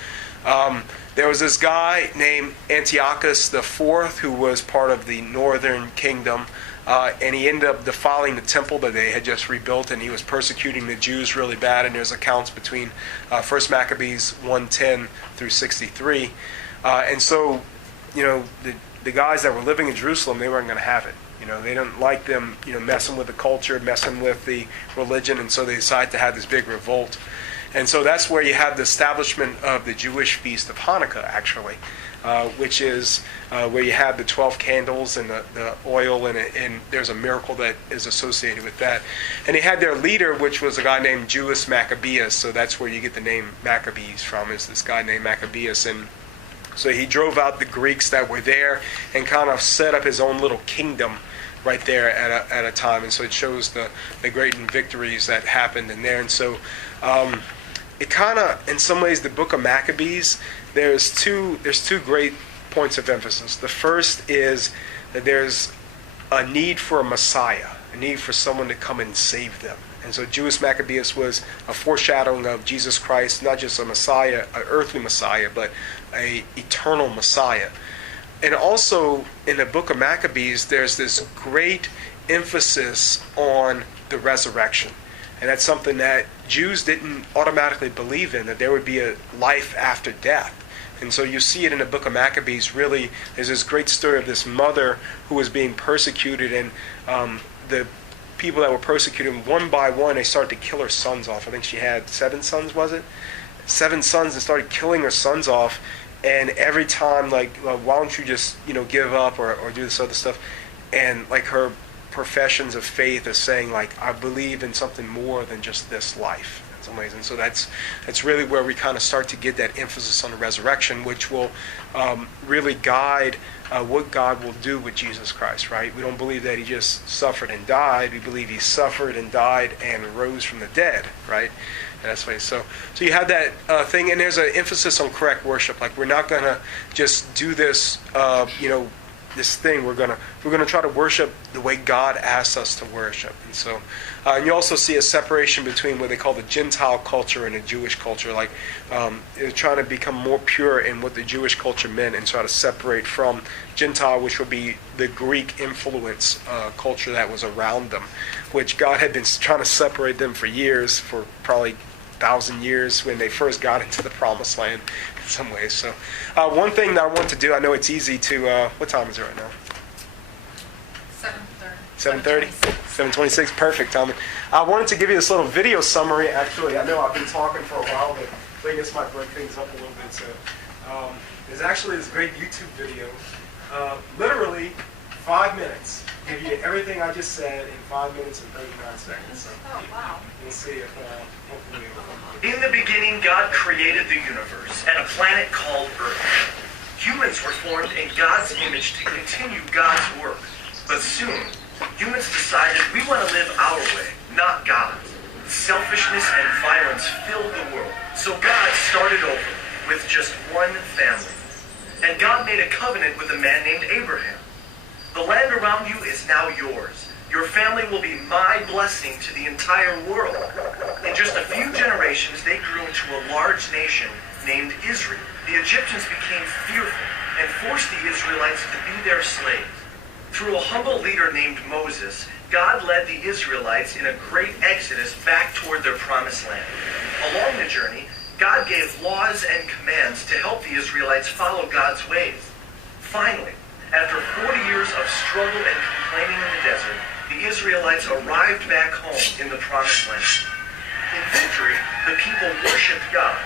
there was this guy named Antiochus IV who was part of the northern kingdom, and he ended up defiling the temple that they had just rebuilt, and he was persecuting the Jews really bad. And there's accounts between 1 Maccabees 1:10 through 63. And so, the guys that were living in Jerusalem, they weren't going to have it. They didn't like them, messing with the culture, messing with the religion, and so they decided to have this big revolt. And so that's where you have the establishment of the Jewish feast of Hanukkah, actually, which is where you have the 12 candles and the oil, and there's a miracle that is associated with that. And they had their leader, which was a guy named Judas Maccabeus, so that's where you get the name Maccabees from, is this guy named Maccabeus. And so he drove out the Greeks that were there and kind of set up his own little kingdom right there at a time. And so it shows the great victories that happened in there. And so it kind of, in some ways, the book of Maccabees, there's two great points of emphasis. The first is that there's a need for a Messiah, a need for someone to come and save them. And so Judas Maccabeus was a foreshadowing of Jesus Christ, not just a Messiah, an earthly Messiah, but an eternal Messiah. And also in the book of Maccabees, there's this great emphasis on the resurrection. And that's something that Jews didn't automatically believe in, that there would be a life after death. And so you see it in the book of Maccabees. Really, there's this great story of this mother who was being persecuted, and the people that were persecuting, one by one, they started to kill her sons off. I think she had 7 sons, was it? 7 sons, and started killing her sons off. And every time, like, why don't you just, give up or do this other stuff? And like her professions of faith is saying, like, I believe in something more than just this life. It's amazing. So that's really where we kind of start to get that emphasis on the resurrection, which will really guide what God will do with Jesus Christ, right? We don't believe that he just suffered and died. We believe he suffered and died and rose from the dead, right? And that's why. So you have that thing, and there's an emphasis on correct worship. Like, we're not going to just do this, this thing. We're gonna try to worship the way God asks us to worship. And so, and you also see a separation between what they call the Gentile culture and the Jewish culture. Like, they're trying to become more pure in what the Jewish culture meant, and try to separate from Gentile, which would be the Greek influence culture that was around them, which God had been trying to separate them for years, for probably 1,000 years when they first got into the promised land in some ways. So one thing that I want to do, I know it's easy to, what time is it right now? 7:30. 7:26, perfect, Tommy. I wanted to give you this little video summary. Actually, I know I've been talking for a while, but I guess might break things up a little bit. So there's actually this great YouTube video, literally 5 minutes. Give you everything I just said in 5 minutes and 39 seconds. So wow. We'll see if hopefully In the beginning, God created the universe and a planet called Earth. Humans were formed in God's image to continue God's work. But soon, humans decided we want to live our way, not God's. Selfishness and violence filled the world. So God started over with just one family. And God made a covenant with a man named Abraham. The land around you is now yours. Your family will be my blessing to the entire world. In just a few generations, they grew into a large nation named Israel. The Egyptians became fearful and forced the Israelites to be their slaves. Through a humble leader named Moses, God led the Israelites in a great exodus back toward their promised land. Along the journey, God gave laws and commands to help the Israelites follow God's ways. Finally, after 40 years of struggle and complaining in the desert, the Israelites arrived back home in the promised land. In victory, the people worshipped God,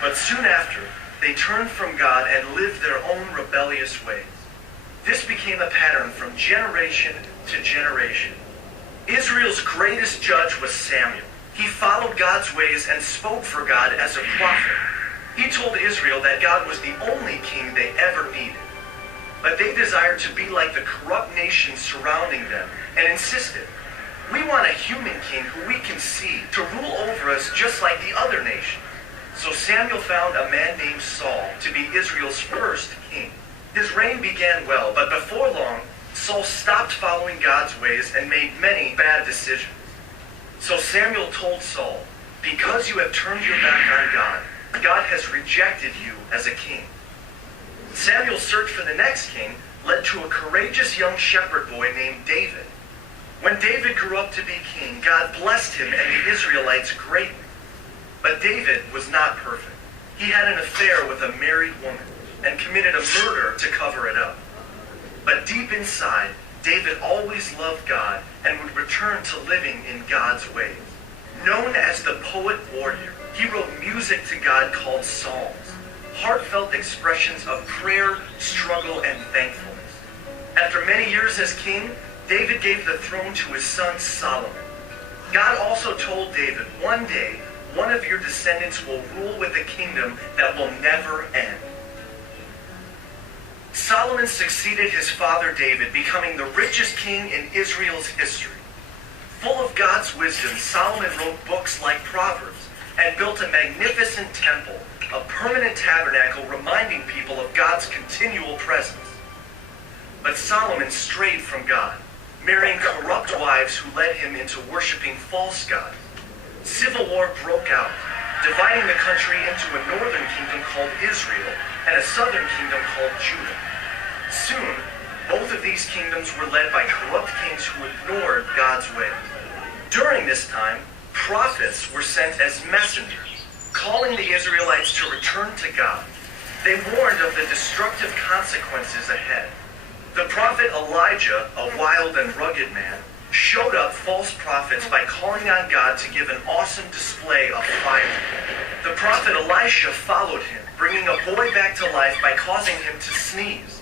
but soon after, they turned from God and lived their own rebellious ways. This became a pattern from generation to generation. Israel's greatest judge was Samuel. He followed God's ways and spoke for God as a prophet. He told Israel that God was the only king they ever needed. But they desired to be like the corrupt nations surrounding them and insisted, we want a human king who we can see to rule over us just like the other nations. So Samuel found a man named Saul to be Israel's first king. His reign began well, but before long, Saul stopped following God's ways and made many bad decisions. So Samuel told Saul, because you have turned your back on God, God has rejected you as a king. Samuel's search for the next king led to a courageous young shepherd boy named David. When David grew up to be king, God blessed him and the Israelites greatly. But David was not perfect. He had an affair with a married woman and committed a murder to cover it up. But deep inside, David always loved God and would return to living in God's ways. Known as the poet warrior, he wrote music to God called psalms, heartfelt expressions of prayer, struggle, and thankfulness. After many years as king, David gave the throne to his son Solomon. God also told David, one day, one of your descendants will rule with a kingdom that will never end. Solomon succeeded his father David, becoming the richest king in Israel's history. Full of God's wisdom, Solomon wrote books like Proverbs and built a magnificent temple, a permanent tabernacle reminding people of God's continual presence. But Solomon strayed from God, marrying corrupt wives who led him into worshiping false gods. Civil war broke out, dividing the country into a northern kingdom called Israel and a southern kingdom called Judah. Soon, both of these kingdoms were led by corrupt kings who ignored God's ways. During this time, prophets were sent as messengers, calling the Israelites to return to God. They warned of the destructive consequences ahead. The prophet Elijah, a wild and rugged man, showed up false prophets by calling on God to give an awesome display of fire. The prophet Elisha followed him, bringing a boy back to life by causing him to sneeze.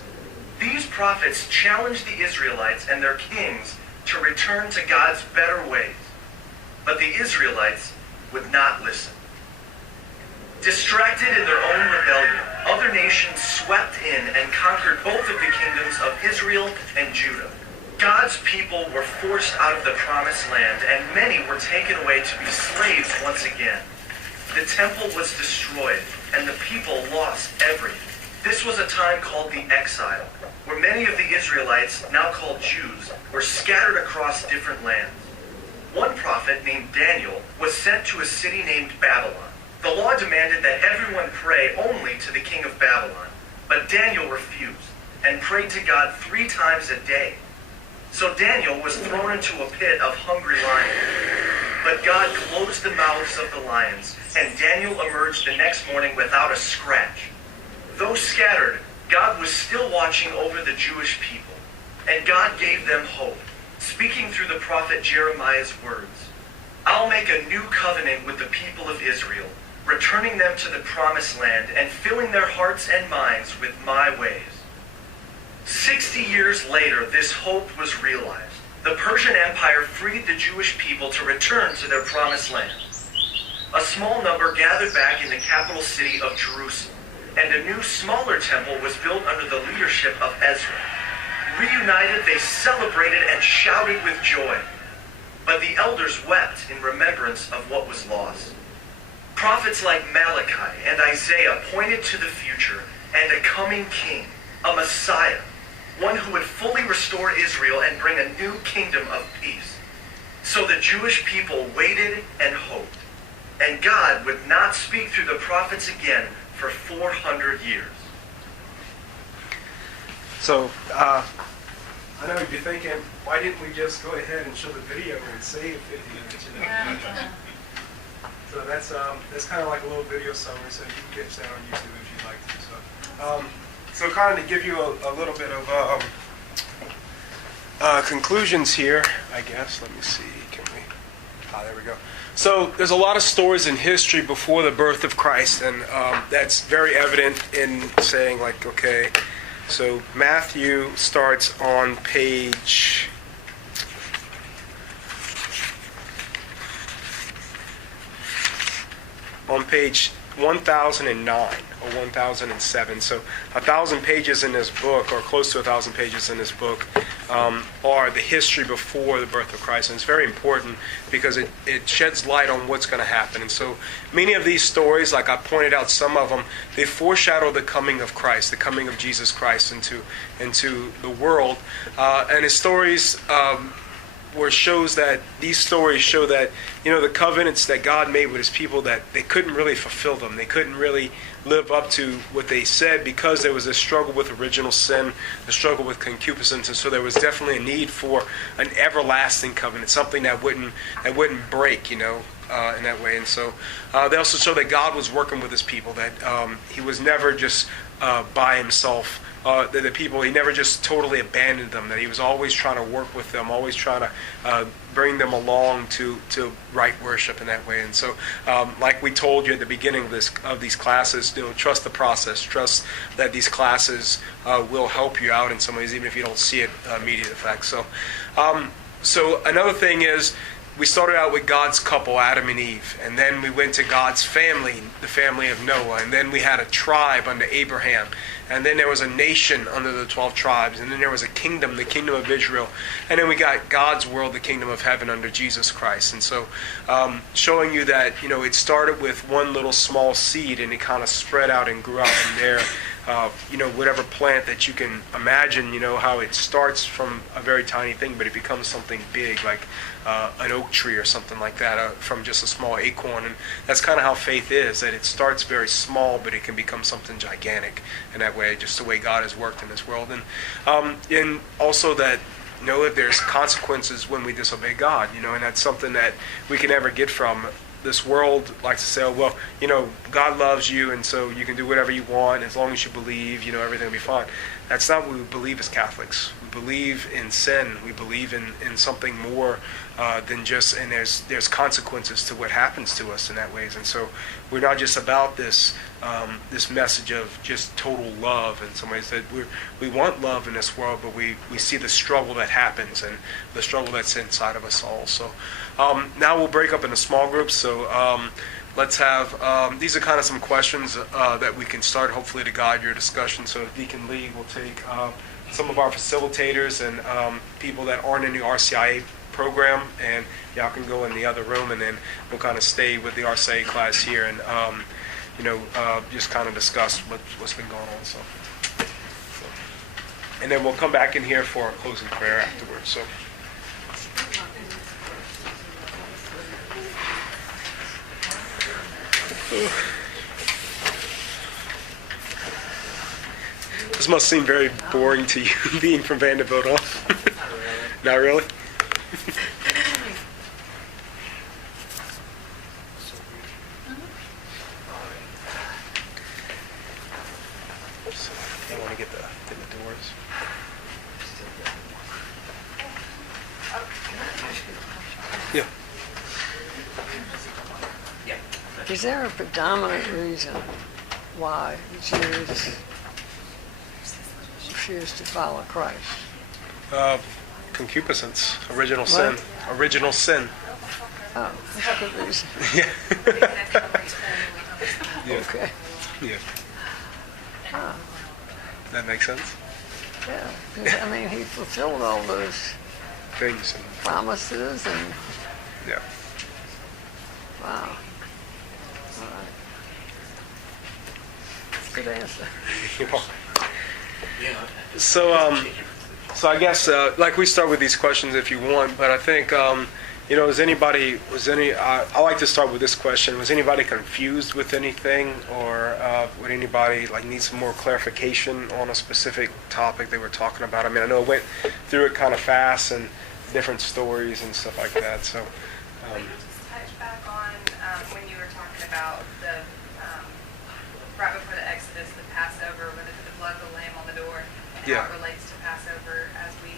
These prophets challenged the Israelites and their kings to return to God's better ways. But the Israelites would not listen. Distracted in their own rebellion, other nations swept in and conquered both of the kingdoms of Israel and Judah. God's people were forced out of the promised land, and many were taken away to be slaves once again. The temple was destroyed, and the people lost everything. This was a time called the exile, where many of the Israelites, now called Jews, were scattered across different lands. One prophet named Daniel was sent to a city named Babylon. The law demanded that everyone pray only to the king of Babylon, but Daniel refused and prayed to God 3 times a day. So Daniel was thrown into a pit of hungry lions. But God closed the mouths of the lions, and Daniel emerged the next morning without a scratch. Though scattered, God was still watching over the Jewish people, and God gave them hope, speaking through the prophet Jeremiah's words. I'll make a new covenant with the people of Israel, returning them to the promised land and filling their hearts and minds with my ways. 60 years later, this hope was realized. The Persian Empire freed the Jewish people to return to their promised land. A small number gathered back in the capital city of Jerusalem, and a new, smaller temple was built under the leadership of Ezra. Reunited, they celebrated and shouted with joy. But the elders wept in remembrance of what was lost. Prophets like Malachi and Isaiah pointed to the future and a coming king, a Messiah, one who would fully restore Israel and bring a new kingdom of peace. So the Jewish people waited and hoped, and God would not speak through the prophets again for 400 years. So, I know you'd be thinking, why didn't we just go ahead and show the video and save 50 minutes? You know? So that's kind of like a little video summary, so you can catch that on YouTube if you'd like to. So kind of to give you a little bit of conclusions here, I guess. Let me see. Can we? There we go. So there's a lot of stories in history before the birth of Christ, and that's very evident in saying, like, okay, so Matthew starts on page... on page 1009 or 1007. So 1,000 pages in this book, or close to 1,000 pages in this book, are the history before the birth of Christ. And it's very important because it sheds light on what's going to happen. And so many of these stories, like I pointed out some of them, they foreshadow the coming of Christ, the coming of Jesus Christ into the world. And his stories... where shows that these stories show that, you know, the covenants that God made with his people, that they couldn't really fulfill them. They couldn't really live up to what they said because there was a struggle with original sin, a struggle with concupiscence, and so there was definitely a need for an everlasting covenant, something that wouldn't break, you know, in that way. And so they also show that God was working with his people, that he was never just by himself. The people, he never just totally abandoned them, that he was always trying to work with them, always trying to bring them along to right worship in that way. And so, like we told you at the beginning of these classes, you know, trust the process, trust that these classes will help you out in some ways, even if you don't see it immediate effects. So another thing is, we started out with God's couple, Adam and Eve, and then we went to God's family, the family of Noah, and then we had a tribe under Abraham, and then there was a nation under the 12 tribes, and then there was a kingdom, the kingdom of Israel, and then we got God's world, the kingdom of heaven under Jesus Christ. And so showing you that, you know, it started with one little small seed, and it kind of spread out and grew out from there. You know, whatever plant that you can imagine, you know, how it starts from a very tiny thing, but it becomes something big, like an oak tree or something like that, from just a small acorn. And that's kind of how faith is, that it starts very small, but it can become something gigantic in that way, just the way God has worked in this world. And also that, you know, that there's consequences when we disobey God, you know, and that's something that we can never get from this world likes to say, oh, well, God loves you, and so you can do whatever you want as long as you believe, everything will be fine. That's not what we believe as Catholics. We believe in sin. We believe in something more than just, and there's consequences to what happens to us in that ways. And so we're not just about this message of just total love in some ways. That we want love in this world, but we see the struggle that happens and the struggle that's inside of us all. So now we'll break up into small groups. So let's have, these are kind of some questions that we can start hopefully to guide your discussion. So Deacon Lee will take some of our facilitators and people that aren't in the RCIA program, and y'all can go in the other room, and then we'll kind of stay with the RCIA class here and just kind of discuss what's been going on. So, and then we'll come back in here for our closing prayer afterwards. So. This must seem very boring to you, being from Vanderbilt, huh? Not really? So, I want to get the doors. Yeah. Is there a predominant reason why Jews refuse to follow Christ? Concupiscence, original sin. Original sin. Oh, that's a good reason. Yeah. Okay. Yeah. Ah, That makes sense. yeah. 'Cause, I mean, he fulfilled all those Things. And, promises and, yeah. wow. All right. Good answer. So I guess like we start with these questions if you want, but I think I like to start with this question. Was anybody confused with anything, or would anybody need some more clarification on a specific topic they were talking about? I mean, I know I went through it kind of fast and different stories and stuff like that. So. Could you just touch back on when you were talking about the right before the Exodus, the Passover, when they put the blood of the lamb on the door, and how it relates to Passover as we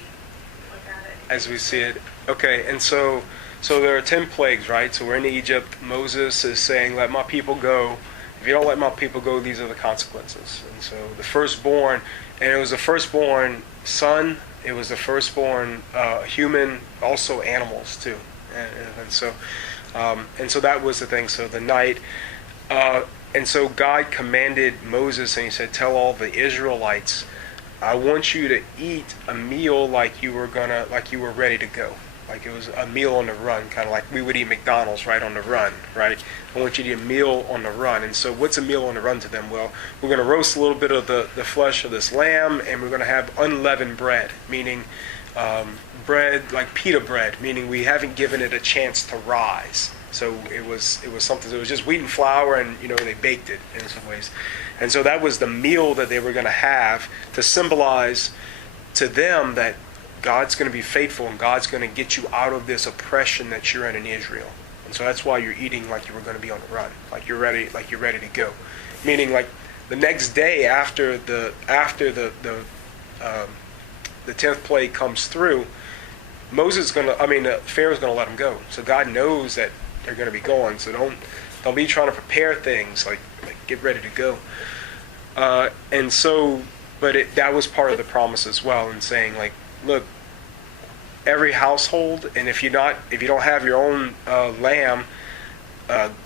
look at it? As we see it. Okay, and so there are 10 plagues, right? So we're in Egypt. Moses is saying, let my people go. If you don't let my people go, these are the consequences. And so the firstborn, and it was the firstborn son, it was the firstborn human, also animals too. And so that was the thing. So the night, and so God commanded Moses, and he said, tell all the Israelites, I want you to eat a meal like you were ready to go. Like it was a meal on the run, kind of like we would eat McDonald's, right, on the run, right? I want you to eat a meal on the run. And so what's a meal on the run to them? Well, we're going to roast a little bit of the flesh of this lamb, and we're going to have unleavened bread, meaning bread like pita bread, meaning we haven't given it a chance to rise. So it was something. It was just wheat and flour, and they baked it in some ways. And so that was the meal that they were going to have to symbolize to them that God's going to be faithful and God's going to get you out of this oppression that you're in Israel. And so that's why you're eating like you were going to be on the run, like you're ready to go. Meaning, like the next day after the 10th plague comes through, Pharaoh's going to let them go. So God knows that they're going to be going. So don't be trying to prepare things like get ready to go. That was part of the promise as well, in saying like, look, every household, and if you don't have your own lamb,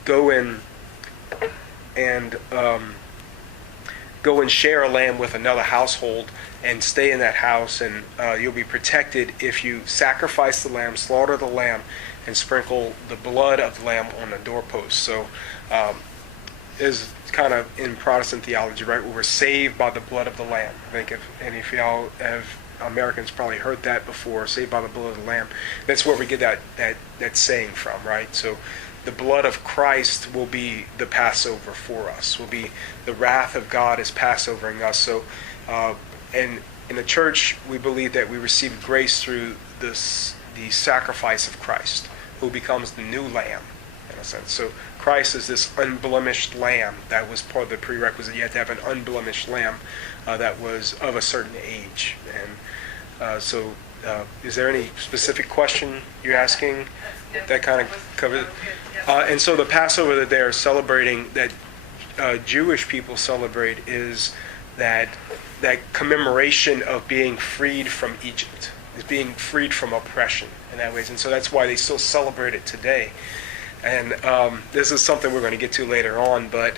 go and share a lamb with another household and stay in that house, and you'll be protected if you sacrifice the lamb, slaughter the lamb, and sprinkle the blood of the lamb on the doorpost. So is kind of in Protestant theology, right? We're saved by the blood of the lamb. I think if y'all have Americans probably heard that before, saved by the blood of the lamb. That's where we get that saying from, right? So the blood of Christ will be the Passover for us, will be the wrath of God is Passovering us. So and in the church, we believe that we receive grace through the sacrifice of Christ, who becomes the new lamb. a sense. So Christ is this unblemished lamb. That was part of the prerequisite. You had to have an unblemished lamb that was of a certain age. And is there any specific question you're asking? That kind of covers it. And so the Passover that they're celebrating, that Jewish people celebrate, is that commemoration of being freed from Egypt, is being freed from oppression in that ways. And so that's why they still celebrate it today. And this is something we're going to get to later on, but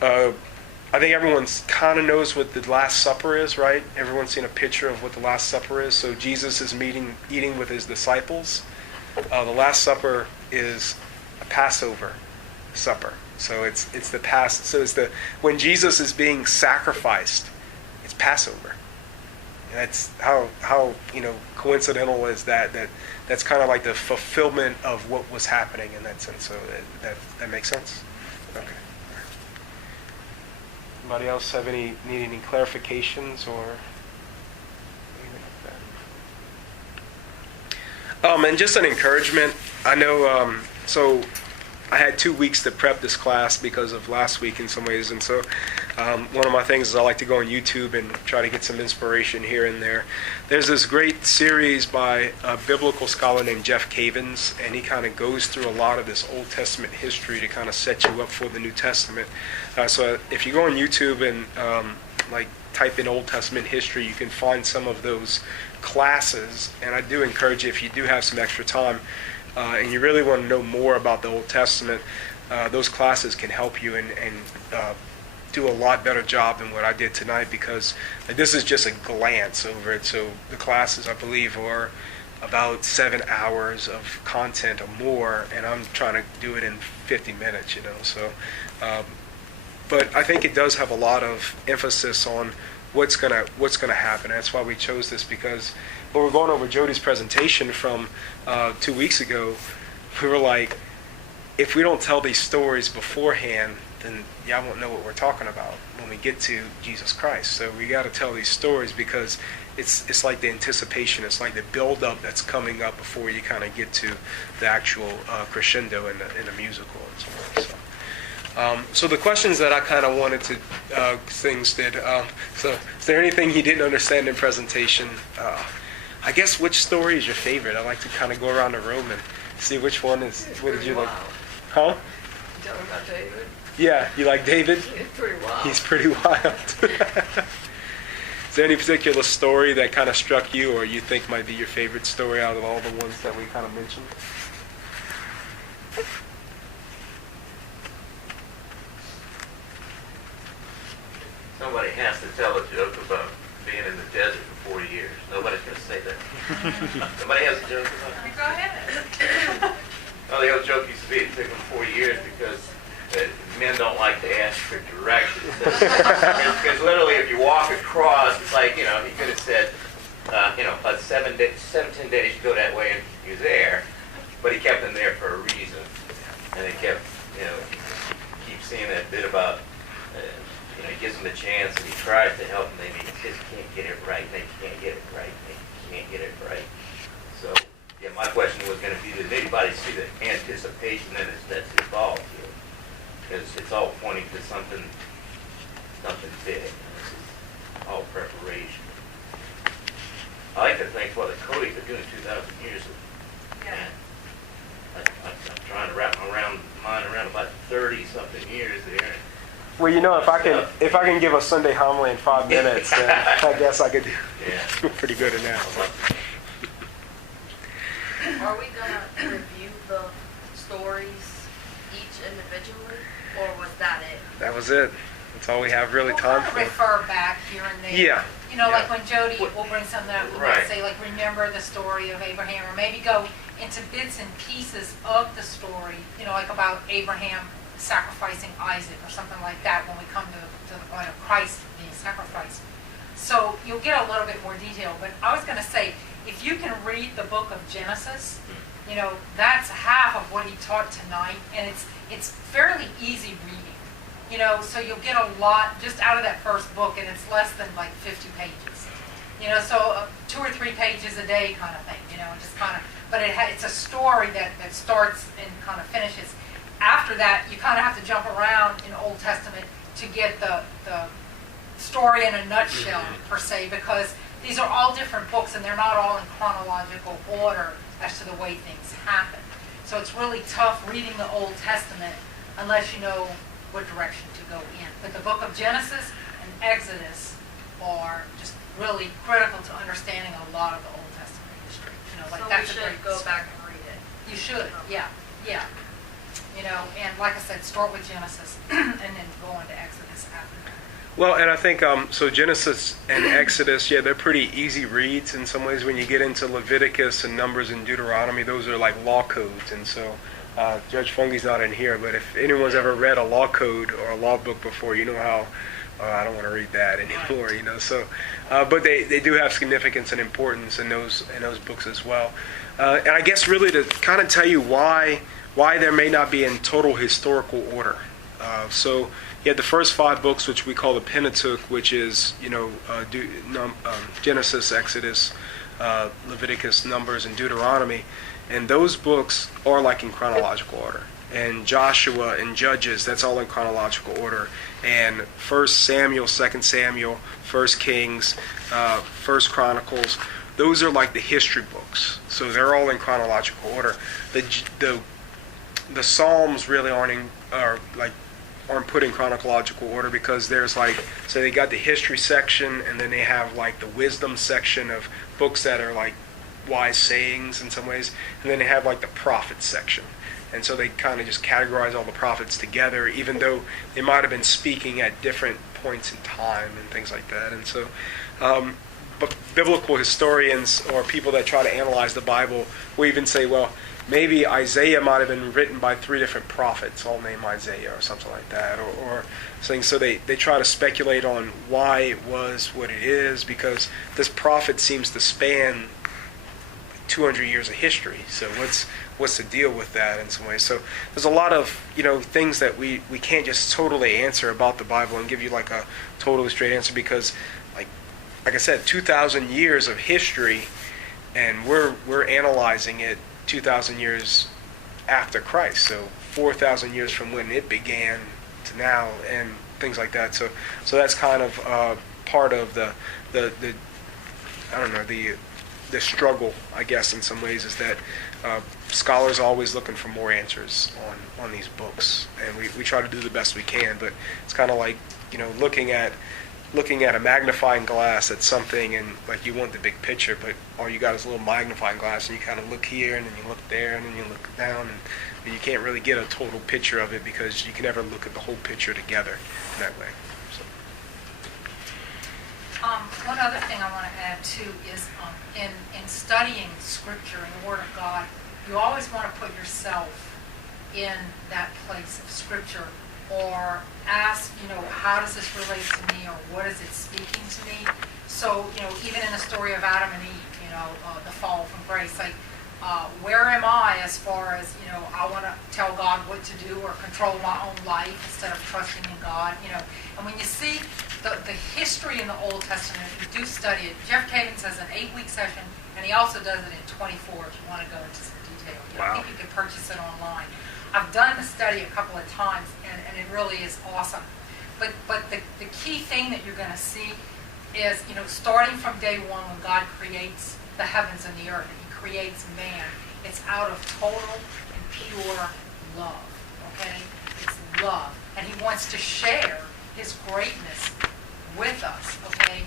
I think everyone kind of knows what the Last Supper is, right? Everyone's seen a picture of what the Last Supper is. So Jesus is eating with his disciples. The Last Supper is a Passover supper. So it's when Jesus is being sacrificed, it's Passover. And that's how coincidental is that that's kind of like the fulfillment of what was happening in that sense. So that makes sense? Okay. Anybody else need any clarifications or anything like that? And just an encouragement. I know, so I had 2 weeks to prep this class because of last week in some ways, and so one of my things is I like to go on YouTube and try to get some inspiration here and there. There's this great series by a biblical scholar named Jeff Cavins, and he kind of goes through a lot of this Old Testament history to kind of set you up for the New Testament. So if you go on YouTube and type in Old Testament history, you can find some of those classes, and I do encourage you, if you do have some extra time, and you really want to know more about the Old Testament, those classes can help you and do a lot better job than what I did tonight, because this is just a glance over it. So the classes, I believe, are about 7 hours of content or more, and I'm trying to do it in 50 minutes, So, but I think it does have a lot of emphasis on what's gonna happen. That's why we chose this, because when we're going over Jody's presentation from 2 weeks ago, we were like, if we don't tell these stories beforehand, then y'all won't know what we're talking about when we get to Jesus Christ. So we got to tell these stories, because it's like the anticipation, it's like the build-up that's coming up before you kind of get to the actual crescendo in the musical and so on. So the questions that I kind of wanted to so is there anything you didn't understand in presentation? I guess, which story is your favorite? I like to kind of go around the room and see which one is. What did you like? Huh? You talking about David? Yeah, you like David? He's pretty wild. He's pretty wild. Is there any particular story that kind of struck you, or you think might be your favorite story out of all the ones that we kind of mentioned? Somebody has to tell a joke about being in the desert for 40 years. Nobody's going to say that. Somebody has a joke about it? Go ahead. Well, the old joke used to be it took them 4 years because men don't like to ask for directions. Because literally, if you walk across, it's like, he could have said, about 10 days you go that way and you're there. But he kept them there for a reason. And they kept, keep seeing that bit about, he gives them a chance and he tries to help them. They just can't get it right. They can't get it right. They can't get it right. So, yeah, my question was going to be, did anybody see the anticipation that's involved here? Because it's all pointing to something big. This is all preparation. I like to think, the Codys are doing 2,000 years of, Yeah. I'm trying to wrap my mind around about 30-something years there. Well, if I can give a Sunday homily in 5 minutes, then I guess I could do pretty good in that. Are we going to review the stories each individually, or was that it? That was it. That's all we have really We'll time kind of for. refer back here and there. Yeah. Like when Jody will bring something up, we might Right. say, remember the story of Abraham, or maybe go into bits and pieces of the story, like about Abraham sacrificing Isaac or something like that when we come to the point of Christ being sacrificed. So you'll get a little bit more detail. But I was going to say, if you can read the book of Genesis, that's half of what he taught tonight, and it's fairly easy reading. So you'll get a lot just out of that first book, and it's less than 50 pages. So 2 or 3 pages a day kind of thing. Just kind of, but it's a story that starts and kind of finishes. after that, you kind of have to jump around in the Old Testament to get the story in a nutshell, per se, because these are all different books and they're not all in chronological order as to the way things happen. So it's really tough reading the Old Testament unless you know what direction to go in. But the book of Genesis and Exodus are just really critical to understanding a lot of the Old Testament history. You know, like So that's we a should great go back and read it. You should, yeah. You know, and like I said, start with Genesis and then go on to Exodus after that. Well, and I think, so Genesis and Exodus, yeah, they're pretty easy reads in some ways. When you get into Leviticus and Numbers and Deuteronomy, those are like law codes. And so Judge Fungi's not in here, but if anyone's ever read a law code or a law book before, you know how I don't want to read that anymore, you know. So, but they do have significance and importance in those books as well. And I guess really to kind of tell you why there may not be in total historical order. So you have the first 5 books, which we call the Pentateuch, which is, you know, Genesis, Exodus, Leviticus, Numbers, and Deuteronomy. And those books are like in chronological order. And Joshua and Judges, that's all in chronological order. And 1 Samuel, 2 Samuel, 1 Kings, 1 Chronicles, those are like the history books. So they're all in chronological order. The Psalms really aren't put in chronological order because there's like, so they got the history section and then they have like the wisdom section of books that are like wise sayings in some ways, and then they have like the prophets section. And so they kind of just categorize all the prophets together, even though they might have been speaking at different points in time and things like that. And so, but biblical historians or people that try to analyze the Bible will even say, well, maybe Isaiah might have been written by 3 different prophets, all named Isaiah or something like that, or saying, so they try to speculate on why it was what it is, because this prophet seems to span 200 years of history. So what's the deal with that in some ways? So there's a lot of, you know, things that we can't just totally answer about the Bible and give you like a totally straight answer, because like I said, 2,000 years of history, and we're analyzing it 2,000 years after Christ, so 4,000 years from when it began to now, and things like that. So that's kind of part of the I don't know, the struggle, I guess, in some ways, is that scholars are always looking for more answers on these books, and we try to do the best we can. But it's kind of like, you know, looking at a magnifying glass at something, and like you want the big picture, but all you got is a little magnifying glass, and you kind of look here and then you look there and then you look down, and you can't really get a total picture of it because you can never look at the whole picture together in that way. So. One other thing I want to add too is in studying Scripture and the Word of God, you always want to put yourself in that place of Scripture, or ask, you know, how does this relate to me, or what is it speaking to me? So, you know, even in the story of Adam and Eve, you know, the fall from grace, like, where am I as far as, you know, I want to tell God what to do or control my own life instead of trusting in God, you know. And when you see the history in the Old Testament, if you do study it, Jeff Cavins has an 8-week session, and he also does it in 24 if you want to go into some detail. Wow. I think you can purchase it online. I've done the study a couple of times, and it really is awesome. But the key thing that you're going to see is, you know, starting from day one when God creates the heavens and the earth, and He creates man, it's out of total and pure love, okay? It's love. And He wants to share His greatness with us, okay?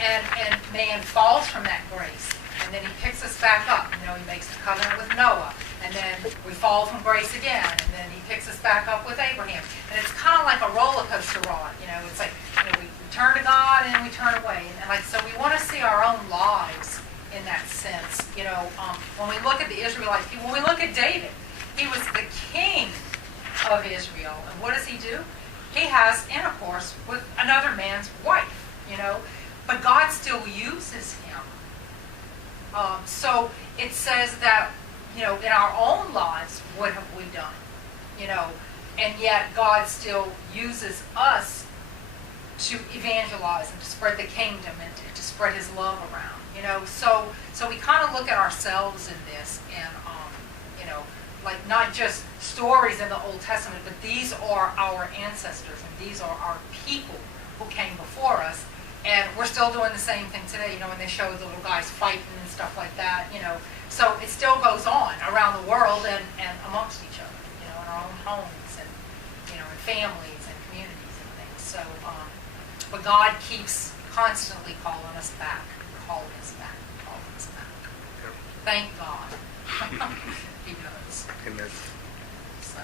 And man falls from that grace. And then He picks us back up. You know, He makes the covenant with Noah. And then we fall from grace again. And then He picks us back up with Abraham. And it's kind of like a roller coaster ride. You know, it's like, you know, we turn to God and we turn away. And like, so we want to see our own lives in that sense. You know, when we look at the Israelites, when we look at David, he was the king of Israel. And what does he do? He has intercourse with another man's wife, you know. But God still uses him. So it says that, you know, in our own lives, what have we done? You know, and yet God still uses us to evangelize and to spread the kingdom and to spread His love around. You know, so we kind of look at ourselves in this, and you know, like not just stories in the Old Testament, but these are our ancestors and these are our people who came before us. And we're still doing the same thing today, when they show the little guys fighting and stuff like that, So it still goes on around the world and amongst each other, in our own homes and, in families and communities and things. So, but God keeps constantly calling us back, calling us back, calling us back. Yep. Thank God. He does. Amen. So.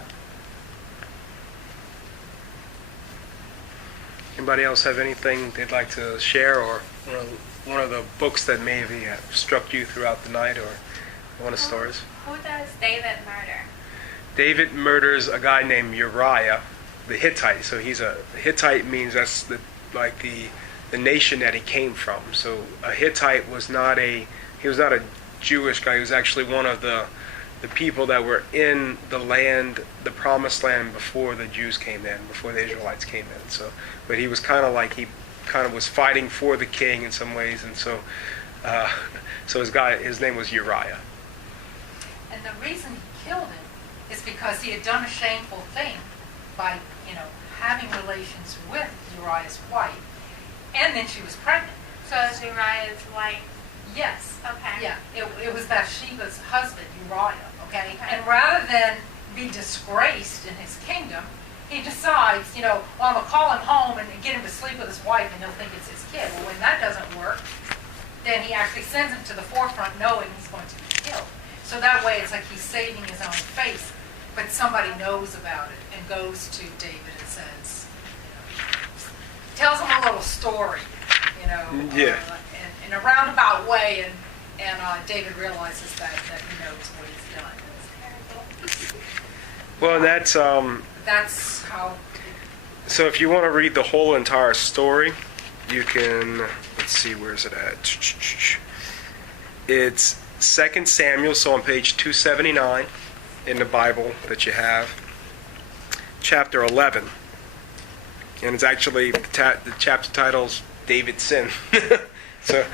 Anybody else have anything they'd like to share, or one of the books that maybe have struck you throughout the night, or one of the stories? Who does David murder? David murders a guy named Uriah, the Hittite. So the Hittite means that's the nation that he came from. So a Hittite was not a Jewish guy. He was actually one of the people that were in the land, the promised land, before the Jews came in, before the Israelites came in. So, but he was he was fighting for the king in some ways, and so his name was Uriah. And the reason he killed him is because he had done a shameful thing by, having relations with Uriah's wife, and then she was pregnant. So it's Uriah's wife? Yes. Okay. Yeah, it was Bathsheba's husband, Uriah, okay? And rather than be disgraced in his kingdom, he decides, well, I'm going to call him home and get him to sleep with his wife, and he'll think it's his kid. Well, when that doesn't work, then he actually sends him to the forefront knowing he's going to be killed. So that way it's like he's saving his own face, but somebody knows about it and goes to David and says, tells him a little story, Yeah. In a roundabout way, and David realizes that he knows what he's done. Well, That's how. So if you want to read the whole entire story, you can, let's see, where's it at? It's 2 Samuel, so on page 279 in the Bible that you have, chapter 11. And it's actually, the chapter title's David's Sin. So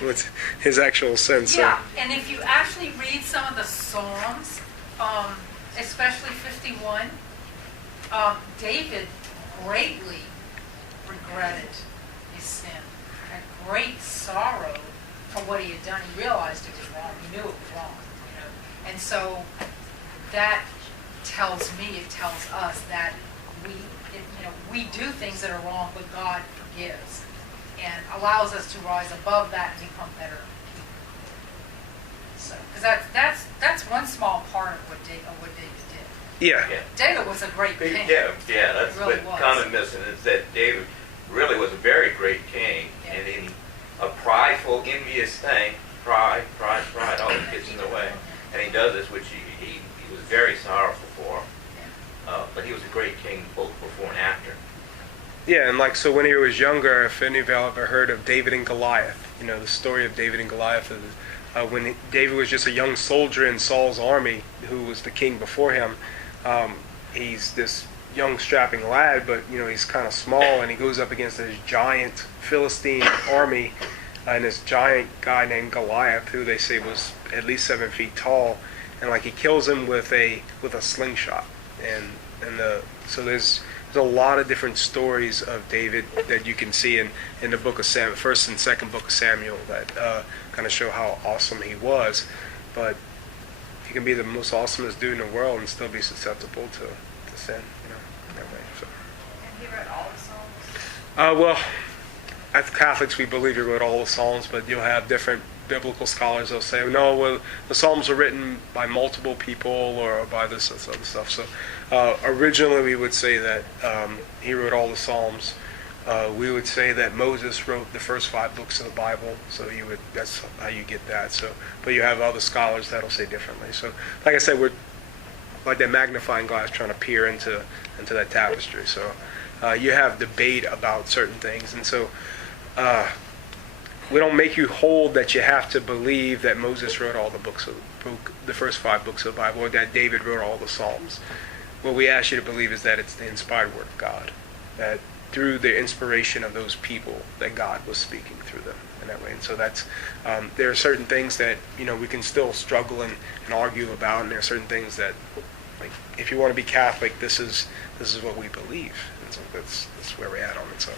what's his actual sin. So. Yeah, and if you actually read some of the Psalms, especially 51, David greatly regretted his sin, had great sorrow for what he had done. He realized it was wrong. He knew it was wrong, And so that tells us that we do things that are wrong, but God forgives and allows us to rise above that and become better people. So, because that's one small part of what David did. Yeah. David was a great king. Yeah, that's really what was. common missing is that David really was a very great king, and in a prideful, envious thing, pride, always gets in the way, and he does this, which he was very sorrowful for. But he was a great king both before and after. Yeah, and so when he was younger, if any of y'all ever heard of David and Goliath, the story of David and Goliath, when David was just a young soldier in Saul's army, who was the king before him, he's this young strapping lad, but he's kind of small, and he goes up against this giant Philistine army, and this giant guy named Goliath, who they say was at least 7 feet tall, and he kills him with a slingshot, so there's a lot of different stories of David that you can see in the book of Samuel, first and second book of Samuel, that kind of show how awesome he was. But he can be the most awesomest dude in the world and still be susceptible to sin, that way. So. And he wrote all the Psalms? Well, as Catholics, we believe he wrote all the Psalms, but you'll have different biblical scholars that'll say, no, well, the Psalms were written by multiple people or by this other stuff. So originally we would say that he wrote all the Psalms. We would say that Moses wrote the first 5 books of the Bible, so that's how you get that. So, but you have other scholars that'll say differently. So, like I said, we're like that magnifying glass trying to peer into that tapestry. So you have debate about certain things, and so we don't make you hold that you have to believe that Moses wrote all the first 5 books of the Bible, or that David wrote all the Psalms. What we ask you to believe is that it's the inspired word of God, that through the inspiration of those people that God was speaking through them in that way. And so that's there are certain things that we can still struggle and argue about, and there are certain things that, like, if you want to be Catholic, this is what we believe. And so that's where we're at on it. So.